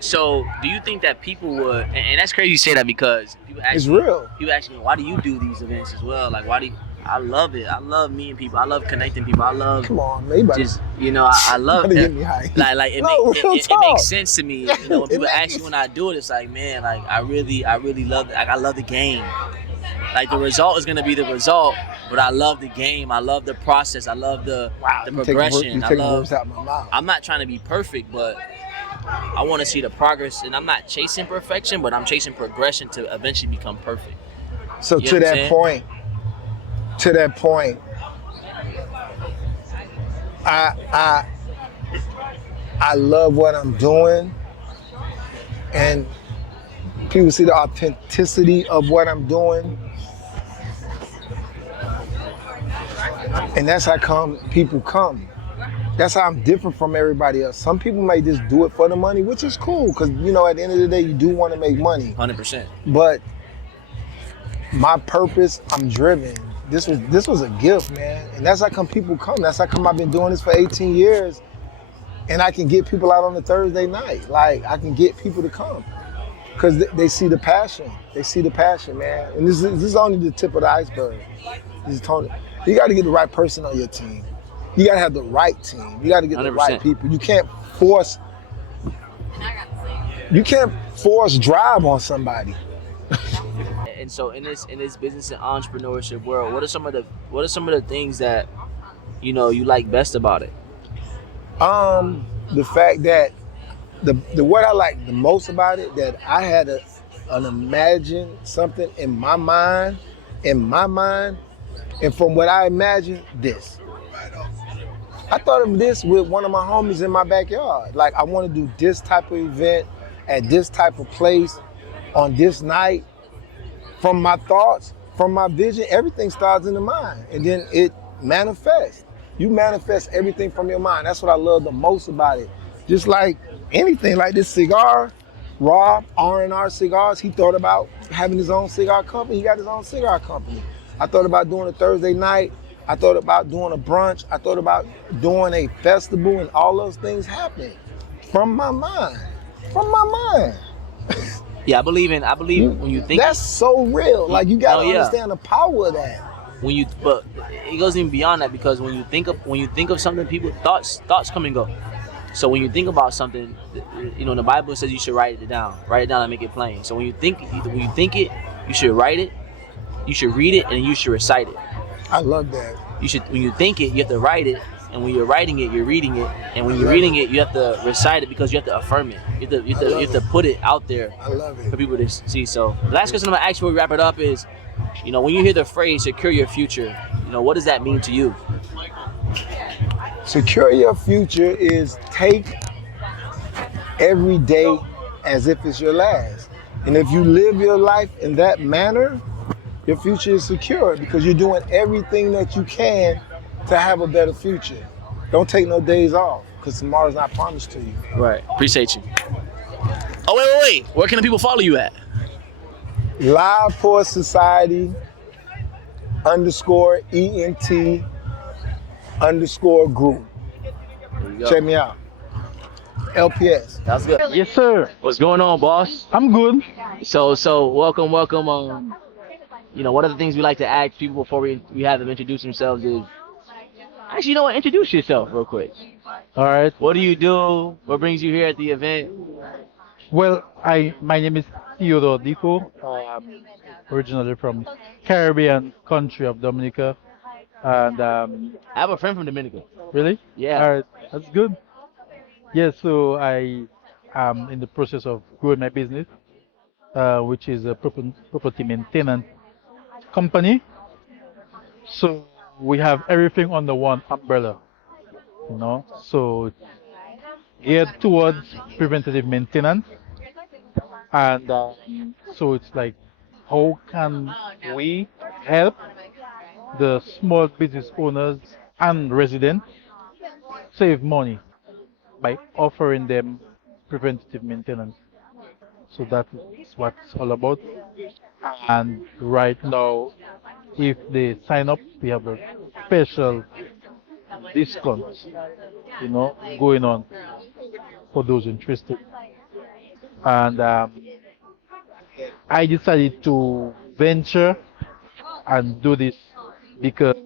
So, do you think that people would, and that's crazy you say that because people ask It's me, real. People ask me, why do you do these events as well? Like, why do you, I love it. I love meeting people. I love connecting people. I love Come on, man. just, I love it. it. Get me high. Like it, No, it makes sense to me. You know, when people ask makes- me when I do it, it's like, man, like I really love it. Like I love the game. Like the result is gonna be the result, but I love the game. I love the process. I love the progression. You take words out my mouth. I'm not trying to be perfect, but I want to see the progress, and I'm not chasing perfection, but I'm chasing progression to eventually become perfect. So You know to what I'm that saying? point, I love what I'm doing, and people see the authenticity of what I'm doing, and that's how people come. That's how I'm different from everybody else. Some people may just do it for the money, which is cool, because at the end of the day, you do want to make money. 100%. But my purpose, I'm driven. This was a gift, man. And that's how come people come. That's how come I've been doing this for 18 years. And I can get people out on a Thursday night. Like, I can get people to come. Because they see the passion. They see the passion, man. And this is only the tip of the iceberg. This is Tony. You got to get the right person on your team. You got to have the right team. You got to get the 100%. right people. You can't force drive on somebody. And so in this business and entrepreneurship world, what are some of the things that you like best about it? The fact that the what I like the most about it, that I had an imagine something in my mind, and from what I imagined, this. I thought of this with one of my homies in my backyard. Like, I want to do this type of event at this type of place on this night. From my thoughts, from my vision, everything starts in the mind, and then it manifests. You manifest everything from your mind. That's what I love the most about it. Just like anything, like this cigar, Rob, R&R Cigars, he thought about having his own cigar company. He got his own cigar company. I thought about doing a Thursday night. I thought about doing a brunch. I thought about doing a festival, and all those things happen from my mind. From my mind. Yeah, I believe when you think that's so real. Like, you gotta yeah. understand the power of that. But it goes even beyond that, because when you think of something, people thoughts come and go. So when you think about something, the Bible says you should write it down and make it plain. So when you think it, you should write it, you should read it, and you should recite it. I love that. When you think it, you have to write it, and when you're writing it, you're reading it, and when you're reading it, you have to recite it, because you have to affirm it. You have to put it out there for people to see. So the last question I'm gonna ask before we wrap it up is, when you hear the phrase "secure your future," what does that mean to you? Secure your future is take every day as if it's your last. And if you live your life in that manner, your future is secure, because you're doing everything that you can to have a better future. Don't take no days off, because tomorrow's not promised to you. Right. Appreciate you. Oh, wait. Where can the people follow you at? Live Poor Society _ENT _group. Check me out. LPS. That's good. Yes, sir. What's going on, boss? I'm good. So welcome. One of the things we like to ask people before we have them introduce themselves is, actually, introduce yourself real quick. All right. What do you do? What brings you here at the event? Well, my name is Theodore Dico. Originally from Caribbean country of Dominica, and I have a friend from Dominica. really? Yeah. All right, that's good. Yeah, so I am in the process of growing my business, which is a property maintenance company. So we have everything under one umbrella, so geared towards preventative maintenance. And so it's like, how can we help the small business owners and residents save money by offering them preventative maintenance. So that's what it's all about. And right now, if they sign up, we have a special discount, going on for those interested. And I decided to venture and do this because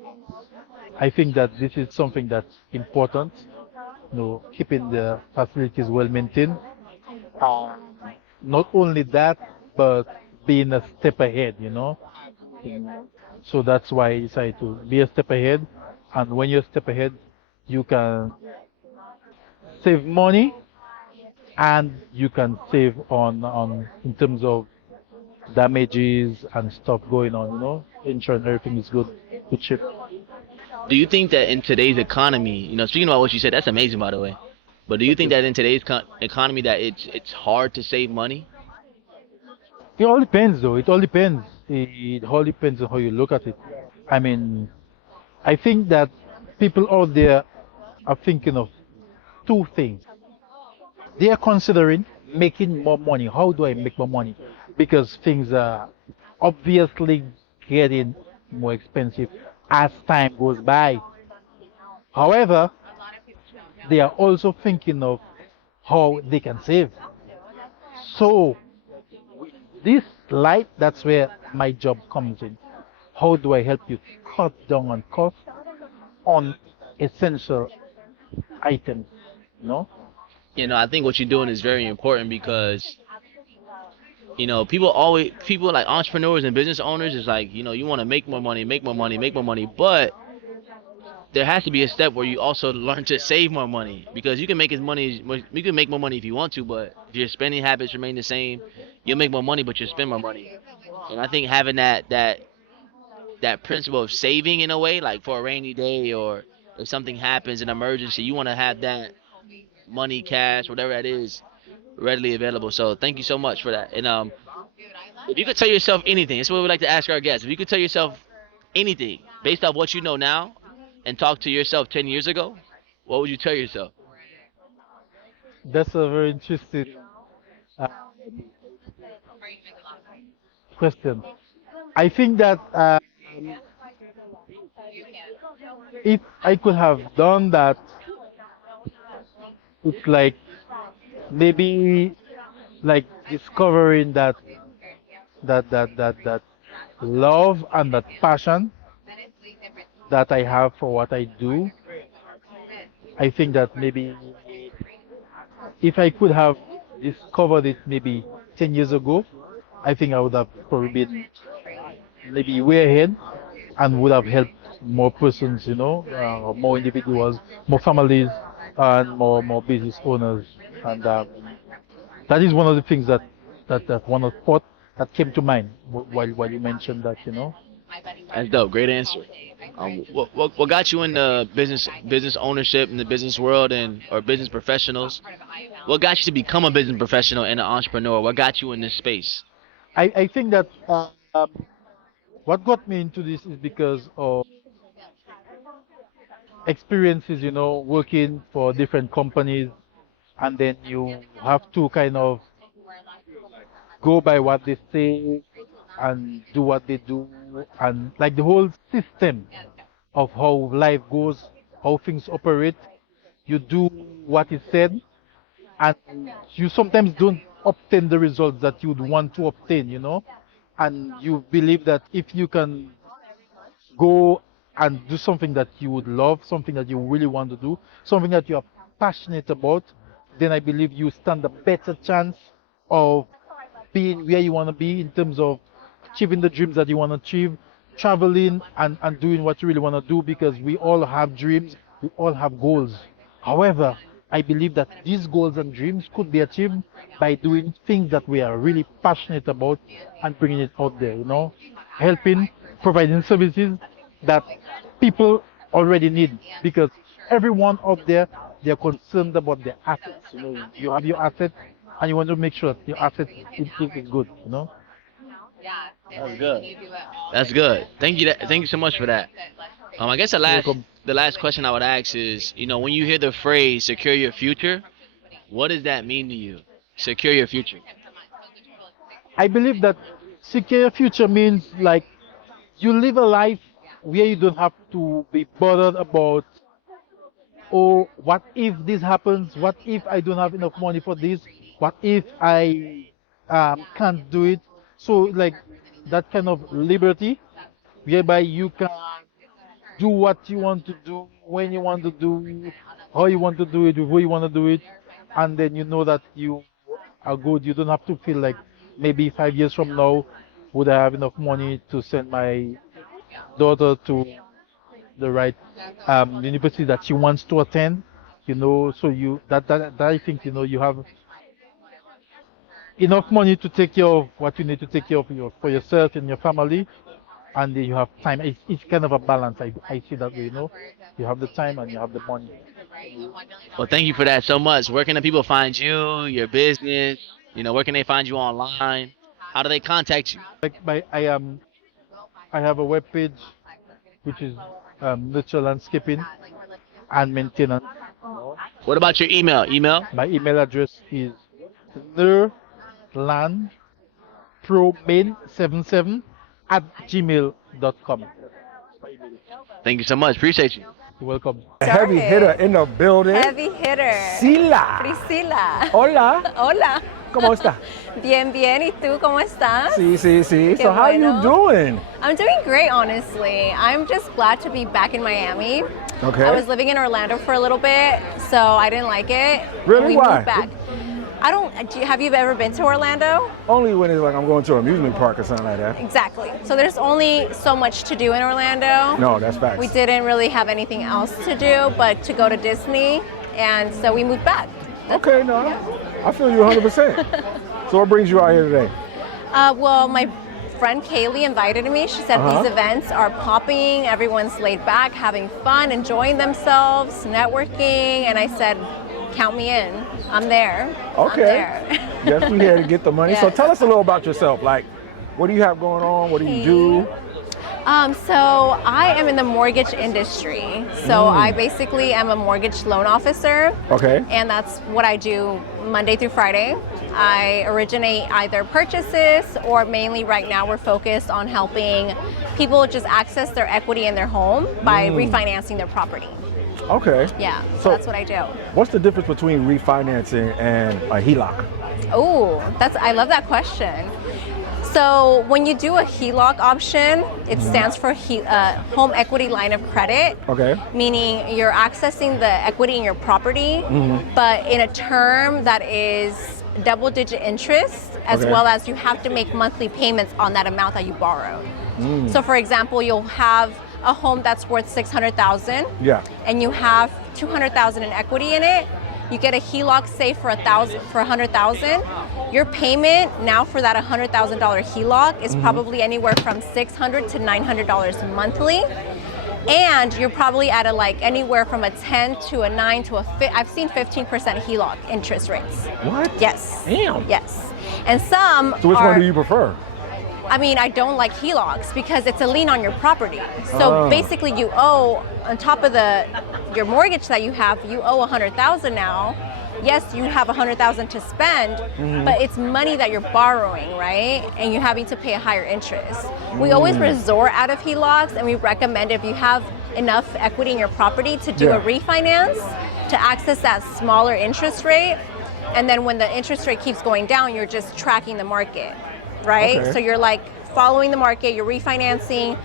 I think that this is something that's important, keeping the facilities well maintained. Uh, Not only that, but being a step ahead. So that's why I decided to be a step ahead. And when you're a step ahead, you can save money and you can save on in terms of damages and stuff going on. Insurance, everything is good ship. Do you think that in today's economy, speaking about what you said, that's amazing, by the way. But do you think that in today's economy that it's hard to save money? It all depends, though. It all depends. It all depends on how you look at it. I mean, I think that people out there are thinking of two things. They are considering making more money. How do I make more money? Because things are obviously getting more expensive as time goes by. However, they are also thinking of how they can save. So, this light, that's where my job comes in. How do I help you cut down on cost on essential items? No? I think what you're doing is very important because people like entrepreneurs and business owners is like, you want to make more money, make more money, make more money, but there has to be a step where you also learn to save more money because you can make more money if you want to, but if your spending habits remain the same, you'll make more money, but you'll spend more money. And I think having that principle of saving in a way, like for a rainy day or if something happens, an emergency, you want to have that money, cash, whatever that is, readily available. So thank you so much for that. And if you could tell yourself anything, that's what we like to ask our guests. If you could tell yourself anything based off what you know now and talk to yourself 10 years ago, what would you tell yourself? That's a very interesting uh, question. I think that if I could have done that, it's like maybe like discovering that love and that passion that I have for what I do. I think that maybe if I could have discovered it maybe 10 years ago, I think I would have probably been maybe way ahead and would have helped more persons, more individuals, more families, and more business owners. And that is one of the things that one of the thought that came to mind while you mentioned that. That's dope. Great answer. What got you into business ownership in the business world and or business professionals? What got you to become a business professional and an entrepreneur? What got you in this space? I think that what got me into this is because of experiences, working for different companies, and then you have to kind of go by what they say and do what they do, and like the whole system of how life goes, how things operate. You do what is said, and you sometimes don't obtain the results that you would want to obtain. And you believe that if you can go and do something that you would love, something that you really want to do, something that you are passionate about, then I believe you stand a better chance of being where you want to be in terms of achieving the dreams that you want to achieve, traveling and doing what you really want to do, because we all have dreams, we all have goals. However, I believe that these goals and dreams could be achieved by doing things that we are really passionate about and bringing it out there, helping, providing services that people already need, because everyone out there, they're concerned about their assets. You have your assets and you want to make sure that your assets is good. That's good. That's good. Thank you. Thank you so much for that. I guess the last question I would ask is, when you hear the phrase "secure your future," what does that mean to you? Secure your future. I believe that secure future means like you live a life where you don't have to be bothered about, oh, what if this happens? What if I don't have enough money for this? What if I can't do it? So like that kind of liberty, whereby you can do what you want to do, when you want to do, how you want to do it, who you want to do it, and then you know that you are good. You don't have to feel like maybe 5 years from now, would I have enough money to send my daughter to the right university that she wants to attend? So that I think you have enough money to take care of what you need to take care of for yourself and your family, and then you have time. It's kind of a balance. I see that way. You have the time and you have the money. Well, thank you for that so much. Where can the people find you, your business? Where can they find you online? How do they contact you? Like I have a web page which is nurture landscaping and maintenance. What about your email? My email address is nurlandpromain77@gmail.com. Thank you so much. Appreciate you. You're welcome. A heavy hitter in the building. Heavy hitter. Sila. Priscila. Hola. Hola. ¿Cómo está? Bien, bien. ¿Y tú cómo estás? Sí. Qué So how bueno. you doing? I'm doing great, honestly. I'm just glad to be back in Miami. Okay. I was living in Orlando for a little bit, so I didn't like it. Really? We Why? moved back. Have you ever been to Orlando? Only when it's like I'm going to an amusement park or something like that. Exactly. So there's only so much to do in Orlando. No, that's facts. We didn't really have anything else to do but to go to Disney, and so we moved back. Okay, no, I feel you 100%. So what brings you out here today? Well, my friend Kaylee invited me. She said these events are popping, everyone's laid back, having fun, enjoying themselves, networking, and I said, count me in. I'm there. Okay. I'm there. Yes, we here to get the money. So Yes. tell us a little about yourself. Like, what do you have going on? What do you do? So I am in the mortgage industry. So I basically am a mortgage loan officer. Okay. And that's what I do Monday through Friday. I originate either purchases, or mainly right now we're focused on helping people just access their equity in their home by refinancing their property. Okay. Yeah, So- so that's what I do. What's the difference between refinancing and a HELOC? Oh, I love that question. So when you do a HELOC option, it stands for Home Equity Line of Credit. Okay. Meaning you're accessing the equity in your property, but in a term that is double-digit interest, as Okay. well as you have to make monthly payments on that amount that you borrowed. So for example, you'll have a home that's worth $600,000, Yeah. and you have $200,000 in equity in it. You get a HELOC, say for $100,000. Your payment now for that $100,000 HELOC is probably anywhere from $600 to $900 monthly. And you're probably at anywhere from a 10 to a 9 to a I've seen 15% HELOC interest rates. What? Yes. Damn. Yes. And some So which are, one do you prefer? I mean, I don't like HELOCs because it's a lien on your property. So basically you owe, on top of your mortgage that you have, you owe $100,000 now. Yes, you have $100,000 to spend, but it's money that you're borrowing, right? And you're having to pay a higher interest. We always resort out of HELOCs, and we recommend if you have enough equity in your property to do a refinance to access that smaller interest rate. And then when the interest rate keeps going down, you're just tracking the market, right? Okay. So you're following the market, you're refinancing.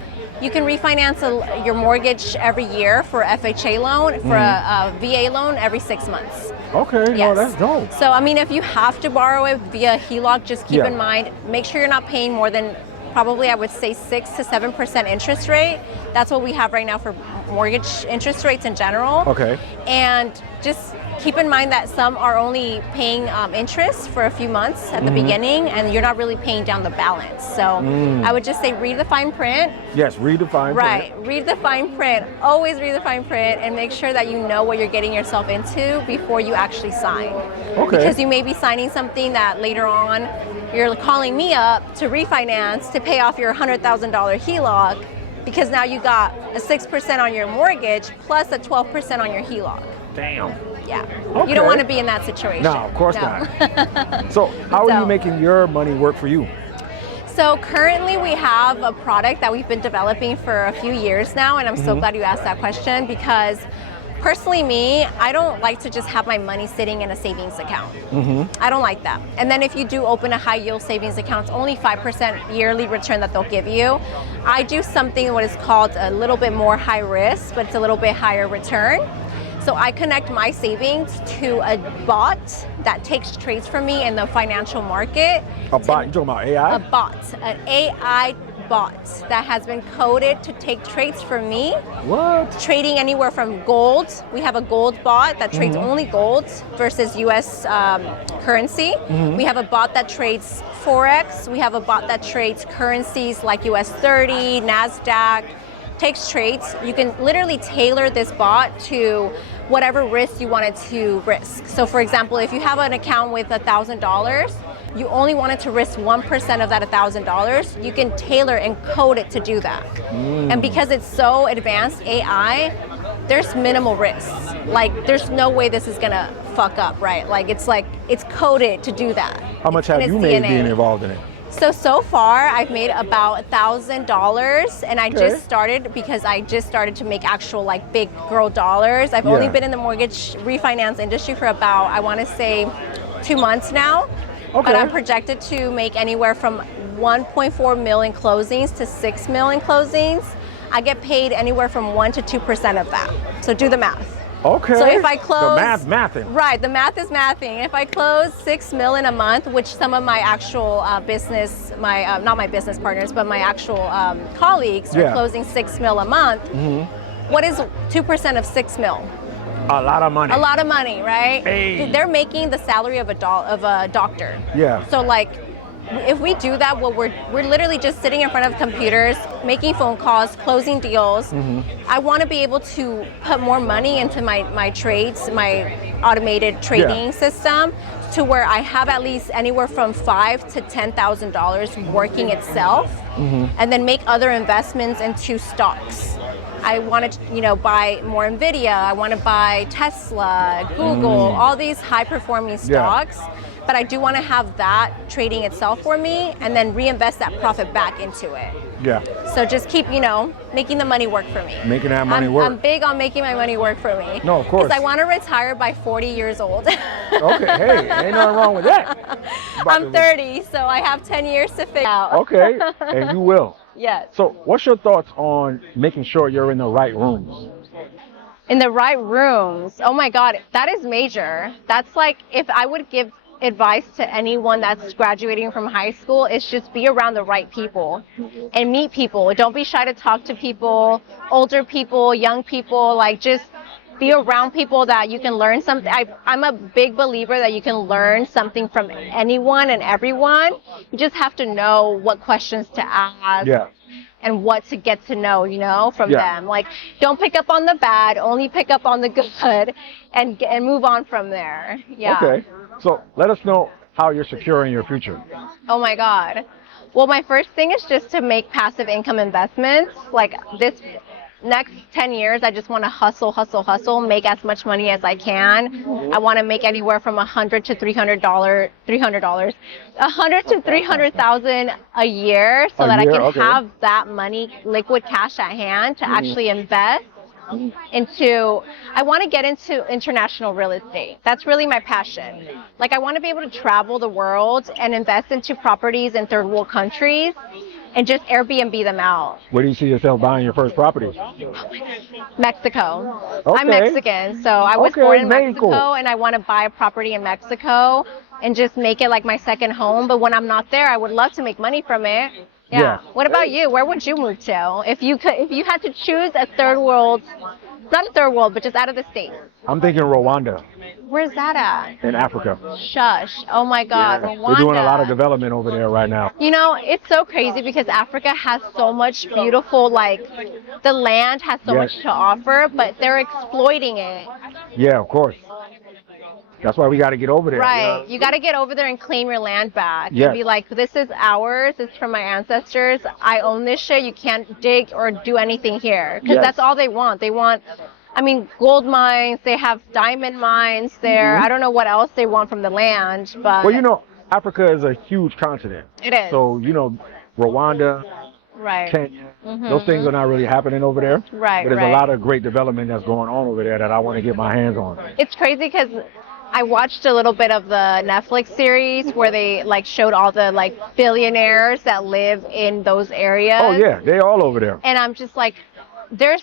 You can refinance your mortgage every year for FHA loan, for a VA loan every 6 months. Okay, Yes. no, that's dope. So, I mean, if you have to borrow it via HELOC, just keep in mind, make sure you're not paying more than probably, I would say, 6 to 7% interest rate, That's what we have right now for mortgage interest rates in general. Okay. And just keep in mind that some are only paying interest for a few months at the beginning, and you're not really paying down the balance. So I would just say read the fine print. Yes, read the fine print. Right, read the fine print. Always read the fine print and make sure that you know what you're getting yourself into before you actually sign. Okay. Because you may be signing something that later on you're calling me up to refinance to pay off your $100,000 HELOC, because now you got a 6% on your mortgage plus a 12% on your HELOC. Damn. Yeah. Okay. You don't want to be in that situation. No, of course not. So how are you making your money work for you? So currently we have a product that we've been developing for a few years now, and I'm so glad you asked that question, because personally me, I don't like to just have my money sitting in a savings account. I don't like that. And then if you do open a high yield savings account, it's only 5% yearly return that they'll give you. I do something what is called a little bit more high risk, but it's a little bit higher return. So I connect my savings to a bot that takes trades from me in the financial market. A bot? You talking about AI? A bot, an AI bot that has been coded to take trades from me. What? Trading anywhere from gold. We have a gold bot that trades only gold versus US currency. We have a bot that trades Forex. We have a bot that trades currencies like US 30, NASDAQ, takes trades. You can literally tailor this bot to whatever risk you wanted to risk. So for example, if you have an account with $1,000, you only wanted to risk 1% of that $1,000, you can tailor and code it to do that. And because it's so advanced AI, there's minimal risk. Like there's no way this is gonna fuck up, right? It's coded to do that. How much have you made being involved in it? So far, I've made about $1,000, and I just started because I just started to make actual like big girl dollars. I've only been in the mortgage refinance industry for about, I want to say, 2 months now. But I'm projected to make anywhere from 1.4 million closings to 6 million closings. I get paid anywhere from 1 to 2% of that. So do the math. Okay. So if I close, the math's mathing. Right, the math is mathing. If I close 6 million a month, which some of my actual business, not my business partners, but my actual colleagues are closing 6 mil a month. What is 2% of 6 mil? A lot of money. A lot of money, right? Hey. They're making the salary of a doctor. Yeah. So like, if we do that, well, we're literally just sitting in front of computers, making phone calls, closing deals. I want to be able to put more money into my trades, my automated trading system, to where I have at least anywhere from $5,000 to $10,000 working itself, and then make other investments into stocks. I want to, buy more Nvidia. I want to buy Tesla, Google, all these high-performing stocks. But I do want to have that trading itself for me, and then reinvest that profit back into it. Yeah. So just keep, making the money work for me. Making that money work. I'm big on making my money work for me. No, of course. Because I want to retire by 40 years old. Okay, hey, ain't nothing wrong with that. I'm 30, so I have 10 years to figure out. Okay, and you will. Yes. So what's your thoughts on making sure you're in the right rooms? In the right rooms. Oh my God, that is major. That's like, if I would give advice to anyone that's graduating from high school, is just be around the right people and meet people. Don't be shy to talk to people, older people, young people. Like, just be around people that you can learn something. I'm a big believer that you can learn something from anyone and everyone. You just have to know what questions to ask. And what to get to know, from them. Like, don't pick up on the bad, only pick up on the good, and move on from there. Yeah. Okay. So let us know how you're securing your future. Oh my God. Well, my first thing is just to make passive income investments. Like, this next 10 years, I just want to hustle, make as much money as I can. I want to make anywhere from $100 to $300, $100 to $300,000 a year, so that I can have that money, liquid cash at hand, to actually invest into. I want to get into international real estate. That's really my passion. Like, I want to be able to travel the world and invest into properties in third world countries and just Airbnb them out. Where do you see yourself buying your first property? Mexico. Okay. I'm Mexican, so I was born in Mexico, and I want to buy a property in Mexico and just make it like my second home. But when I'm not there, I would love to make money from it. Yeah. What about you? Where would you move to if you had to choose a third world, not a third world, but just out of the States? I'm thinking Rwanda Where's that at? in Africa. Shush. Oh my God, Yeah. Rwanda. They're doing a lot of development over there right now. You know, it's so crazy because Africa has so much beautiful, like, the land has so much to offer, but they're exploiting it. Yeah, of course. That's why we got to get over there. Right. You got to get over there and claim your land back. Yes. And be like, this is ours. It's from my ancestors. I own this shit. You can't dig or do anything here. Because that's all they want. They want, I mean, gold mines. They have diamond mines there. I don't know what else they want from the land. But Well, you know, Africa is a huge continent. It is. So, you know, Rwanda, right. Kenya, those things are not really happening over there. Right, But there's right. a lot of great development that's going on over there that I want to get my hands on. It's crazy because I watched a little bit of the Netflix series where they like showed all the like billionaires that live in those areas. Oh, yeah, they all over there. And I'm just like, there's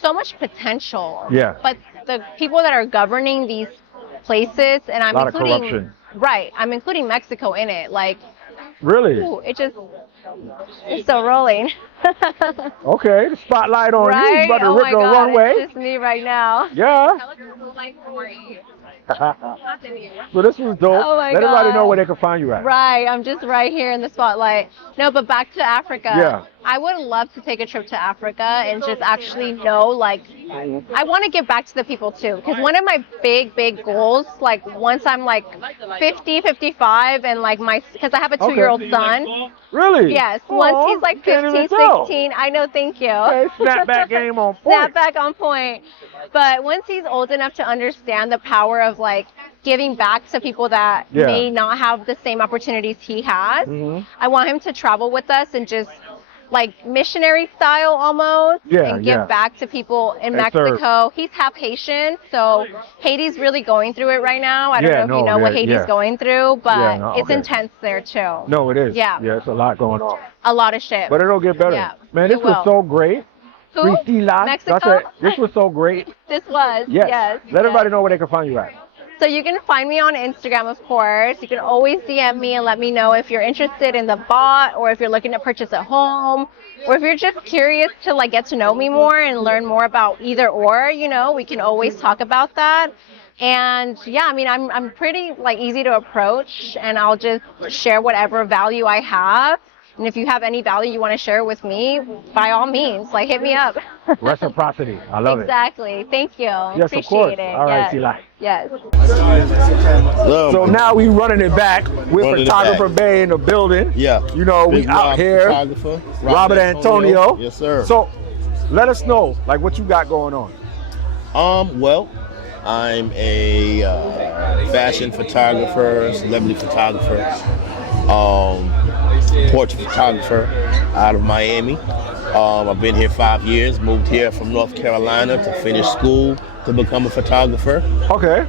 so much potential. Yeah. But the people that are governing these places, and I'm A lot of including corruption. right, I'm including Mexico in it. Like, Really? ooh, it's still rolling. Okay, the spotlight on you. Right? You about to Oh rip my the God, runway. it's just me right now. Yeah. So this was dope. Oh my Let everybody know God. where they can find you at. Right, I'm just right here in the spotlight. No, but back to Africa. Yeah. I would love to take a trip to Africa and just actually know, like, I want to give back to the people too. Because one of my big goals, like, once I'm like 50, 55, and like because I have a 2-year-old son. Really? Yes, Aw, once he's like can't 15, even tell. 16, I know, thank you. Hey, snapback game on point. Snapback on point. But once he's old enough to understand the power of like giving back to people that Yeah. may not have the same opportunities he has, I want him to travel with us and just like missionary style almost, Yeah, and give yeah. back to people in And serve. Mexico. He's half Haitian, so Haiti's really going through it right now. I don't Yeah, know if you no, know what yeah, Haiti's yeah. going through, but Yeah, no, it's okay. intense there too. No, it is. Yeah. Yeah, it's a lot going on. A lot of shit. But it'll get better. Yeah, Man, this it was will. so great. Who? Priscilla. Mexico? That's it. This was so great. This was. Yes. Yes. Let everybody know where they can find you at. So you can find me on Instagram, of course. You can always DM me and let me know if you're interested in the bot, or if you're looking to purchase a home, or if you're just curious to like get to know me more and learn more about either or, you know, we can always talk about that. And yeah, I mean, I'm pretty like easy to approach, and I'll just share whatever value I have. And if you have any value you want to share with me, by all means, like hit me up. Reciprocity. I love Exactly. Thank you. Yes, Appreciate of course. it. All right, yes. Sila. Yes. So now we running it back with Running it Photographer back. Bay in the building. Yeah. You know, we Big out Rob here. photographer, Robert Antonio. Yes, sir. So let us know, like, what you got going on. Well, I'm a fashion photographer, celebrity photographer, portrait photographer out of Miami. I've been here 5 years, moved here from North Carolina to finish school to become a photographer. Okay.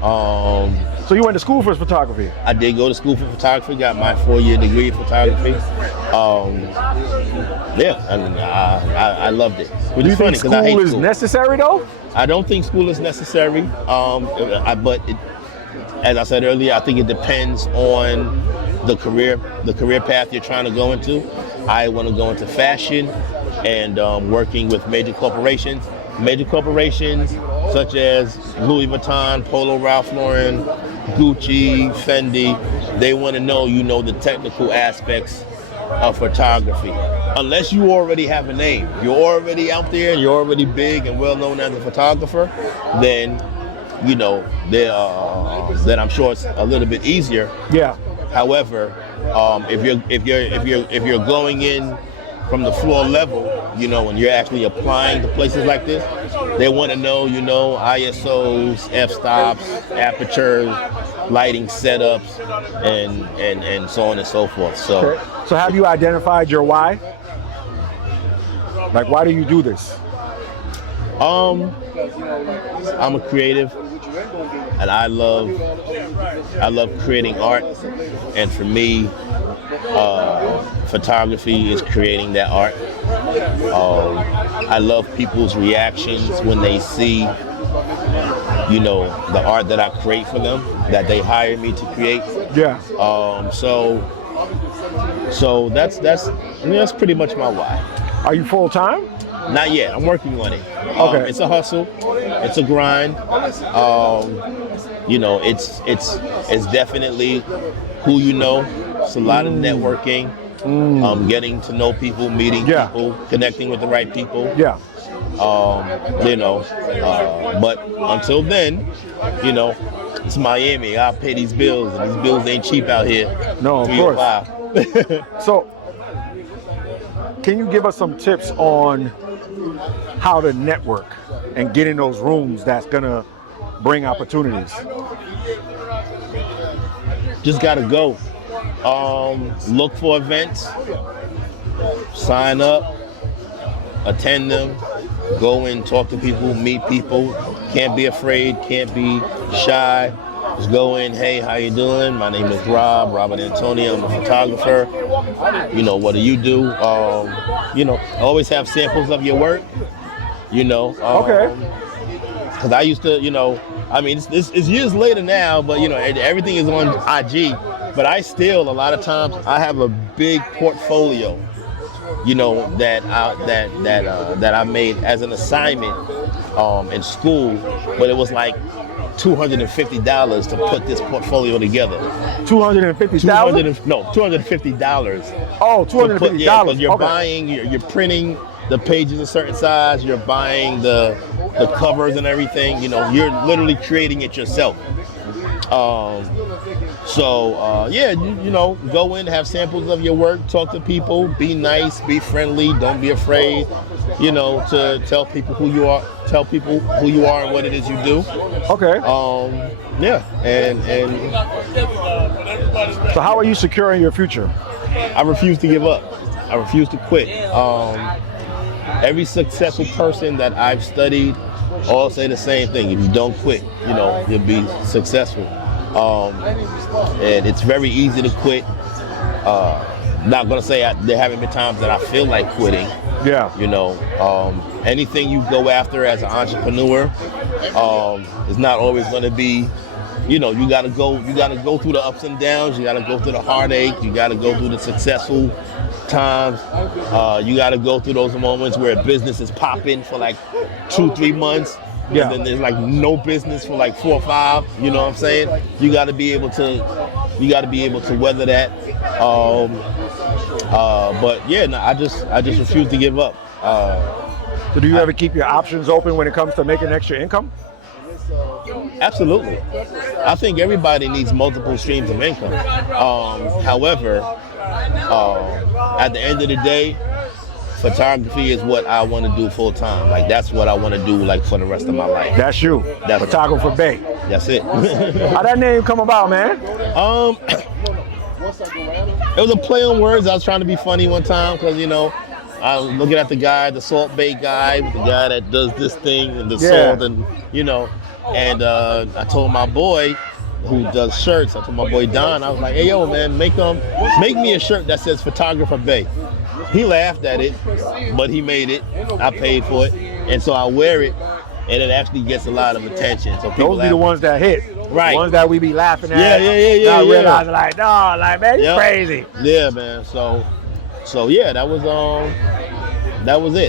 So you went to school for photography? I did go to school for photography, got my 4-year degree in photography. Yeah, and I loved it. Which Do you is funny think because I hate school is school. necessary though? I don't think school is necessary, but as I said earlier, I think it depends on the career path you're trying to go into. I want to go into fashion and working with major corporations such as Louis Vuitton, Polo Ralph Lauren, Gucci, Fendi. They want to know, you know, the technical aspects of photography. Unless you already have a name, you're already out there, you're already big and well known as a photographer, then, you know, then I'm sure it's a little bit easier. Yeah. However, if you're going in from the floor level, you know, when you're actually applying to places like this, they want to know, you know, ISOs, f-stops, apertures, lighting setups, and so on and so forth. So, Okay. So have you identified your why? Like, why do you do this? I'm a creative, and I love creating art, and for me, photography is creating that art. I love people's reactions when they see, you know, the art that I create for them, that they hire me to create. Yeah. So that's pretty much my why. Are you full time? Not yet. I'm working on it. Okay. It's a hustle. It's a grind. You know, it's definitely who you know. It's a lot of networking. Getting to know people, meeting people, connecting with the right people. Yeah. You know, but until then, you know, it's Miami. I pay these bills, and these bills ain't cheap out here. No, of course. So, can you give us some tips on how to network and get in those rooms that's gonna bring opportunities? Just gotta go. Look for events, sign up, attend them, go and talk to people, meet people. Can't be afraid, can't be shy. Just go in, hey, how you doing? My name is Robert Antonio. I'm a photographer. You know, what do you do? You know, always have samples of your work. You know, because I used to, you know, I mean, it's years later now, but you know, everything is on IG. But I still, a lot of times, I have a big portfolio, you know, that I made as an assignment in school, but it was like $250 to put this portfolio together. $250,000? No, $250. Oh, $250. Yeah, because you're buying, you're printing the pages a certain size, you're buying the covers and everything. You know, you're literally creating it yourself. Yeah, you know, go in, have samples of your work, talk to people, be nice, be friendly, don't be afraid, you know, to tell people who you are, and what it is you do. Okay. Yeah, and so how are you securing your future? I refuse to give up. I refuse to quit. Every successful person that I've studied all say the same thing. If you don't quit, you know, you'll be successful. And it's very easy to quit. Not gonna say there haven't been times that I feel like quitting. Yeah. You know, anything you go after as an entrepreneur is not always gonna be, you know, you gotta go through the ups and downs, you gotta go through the heartache, you gotta go through the successful times, you gotta go through those moments where business is popping for like 2-3 months. Yeah. And then there's like no business for like 4 or 5. You know what I'm saying? You got to be able to weather that. But yeah, no, I just refuse to give up. So do you ever keep your options open when it comes to making extra income? Absolutely. I think everybody needs multiple streams of income. However, at the end of the day, photography is what I want to do full time. Like that's what I want to do like for the rest of my life. That's you. That's Photographer Bay. That's it. How'd that name come about, man? It was a play on words. I was trying to be funny one time because, you know, I was looking at the guy, the Salt Bay guy, the guy that does this thing and the salt, and you know, and I told my boy who does shirts, I told my boy Don, I was like, hey yo man, make me a shirt that says Photographer Bay. He laughed at it, but he made it. I paid for it, and so I wear it, and it actually gets a lot of attention. So people those be the ones that hit, right? The ones that we be laughing at. Yeah. I realize like, no, like man, you crazy. Yeah, man. So yeah, that was it.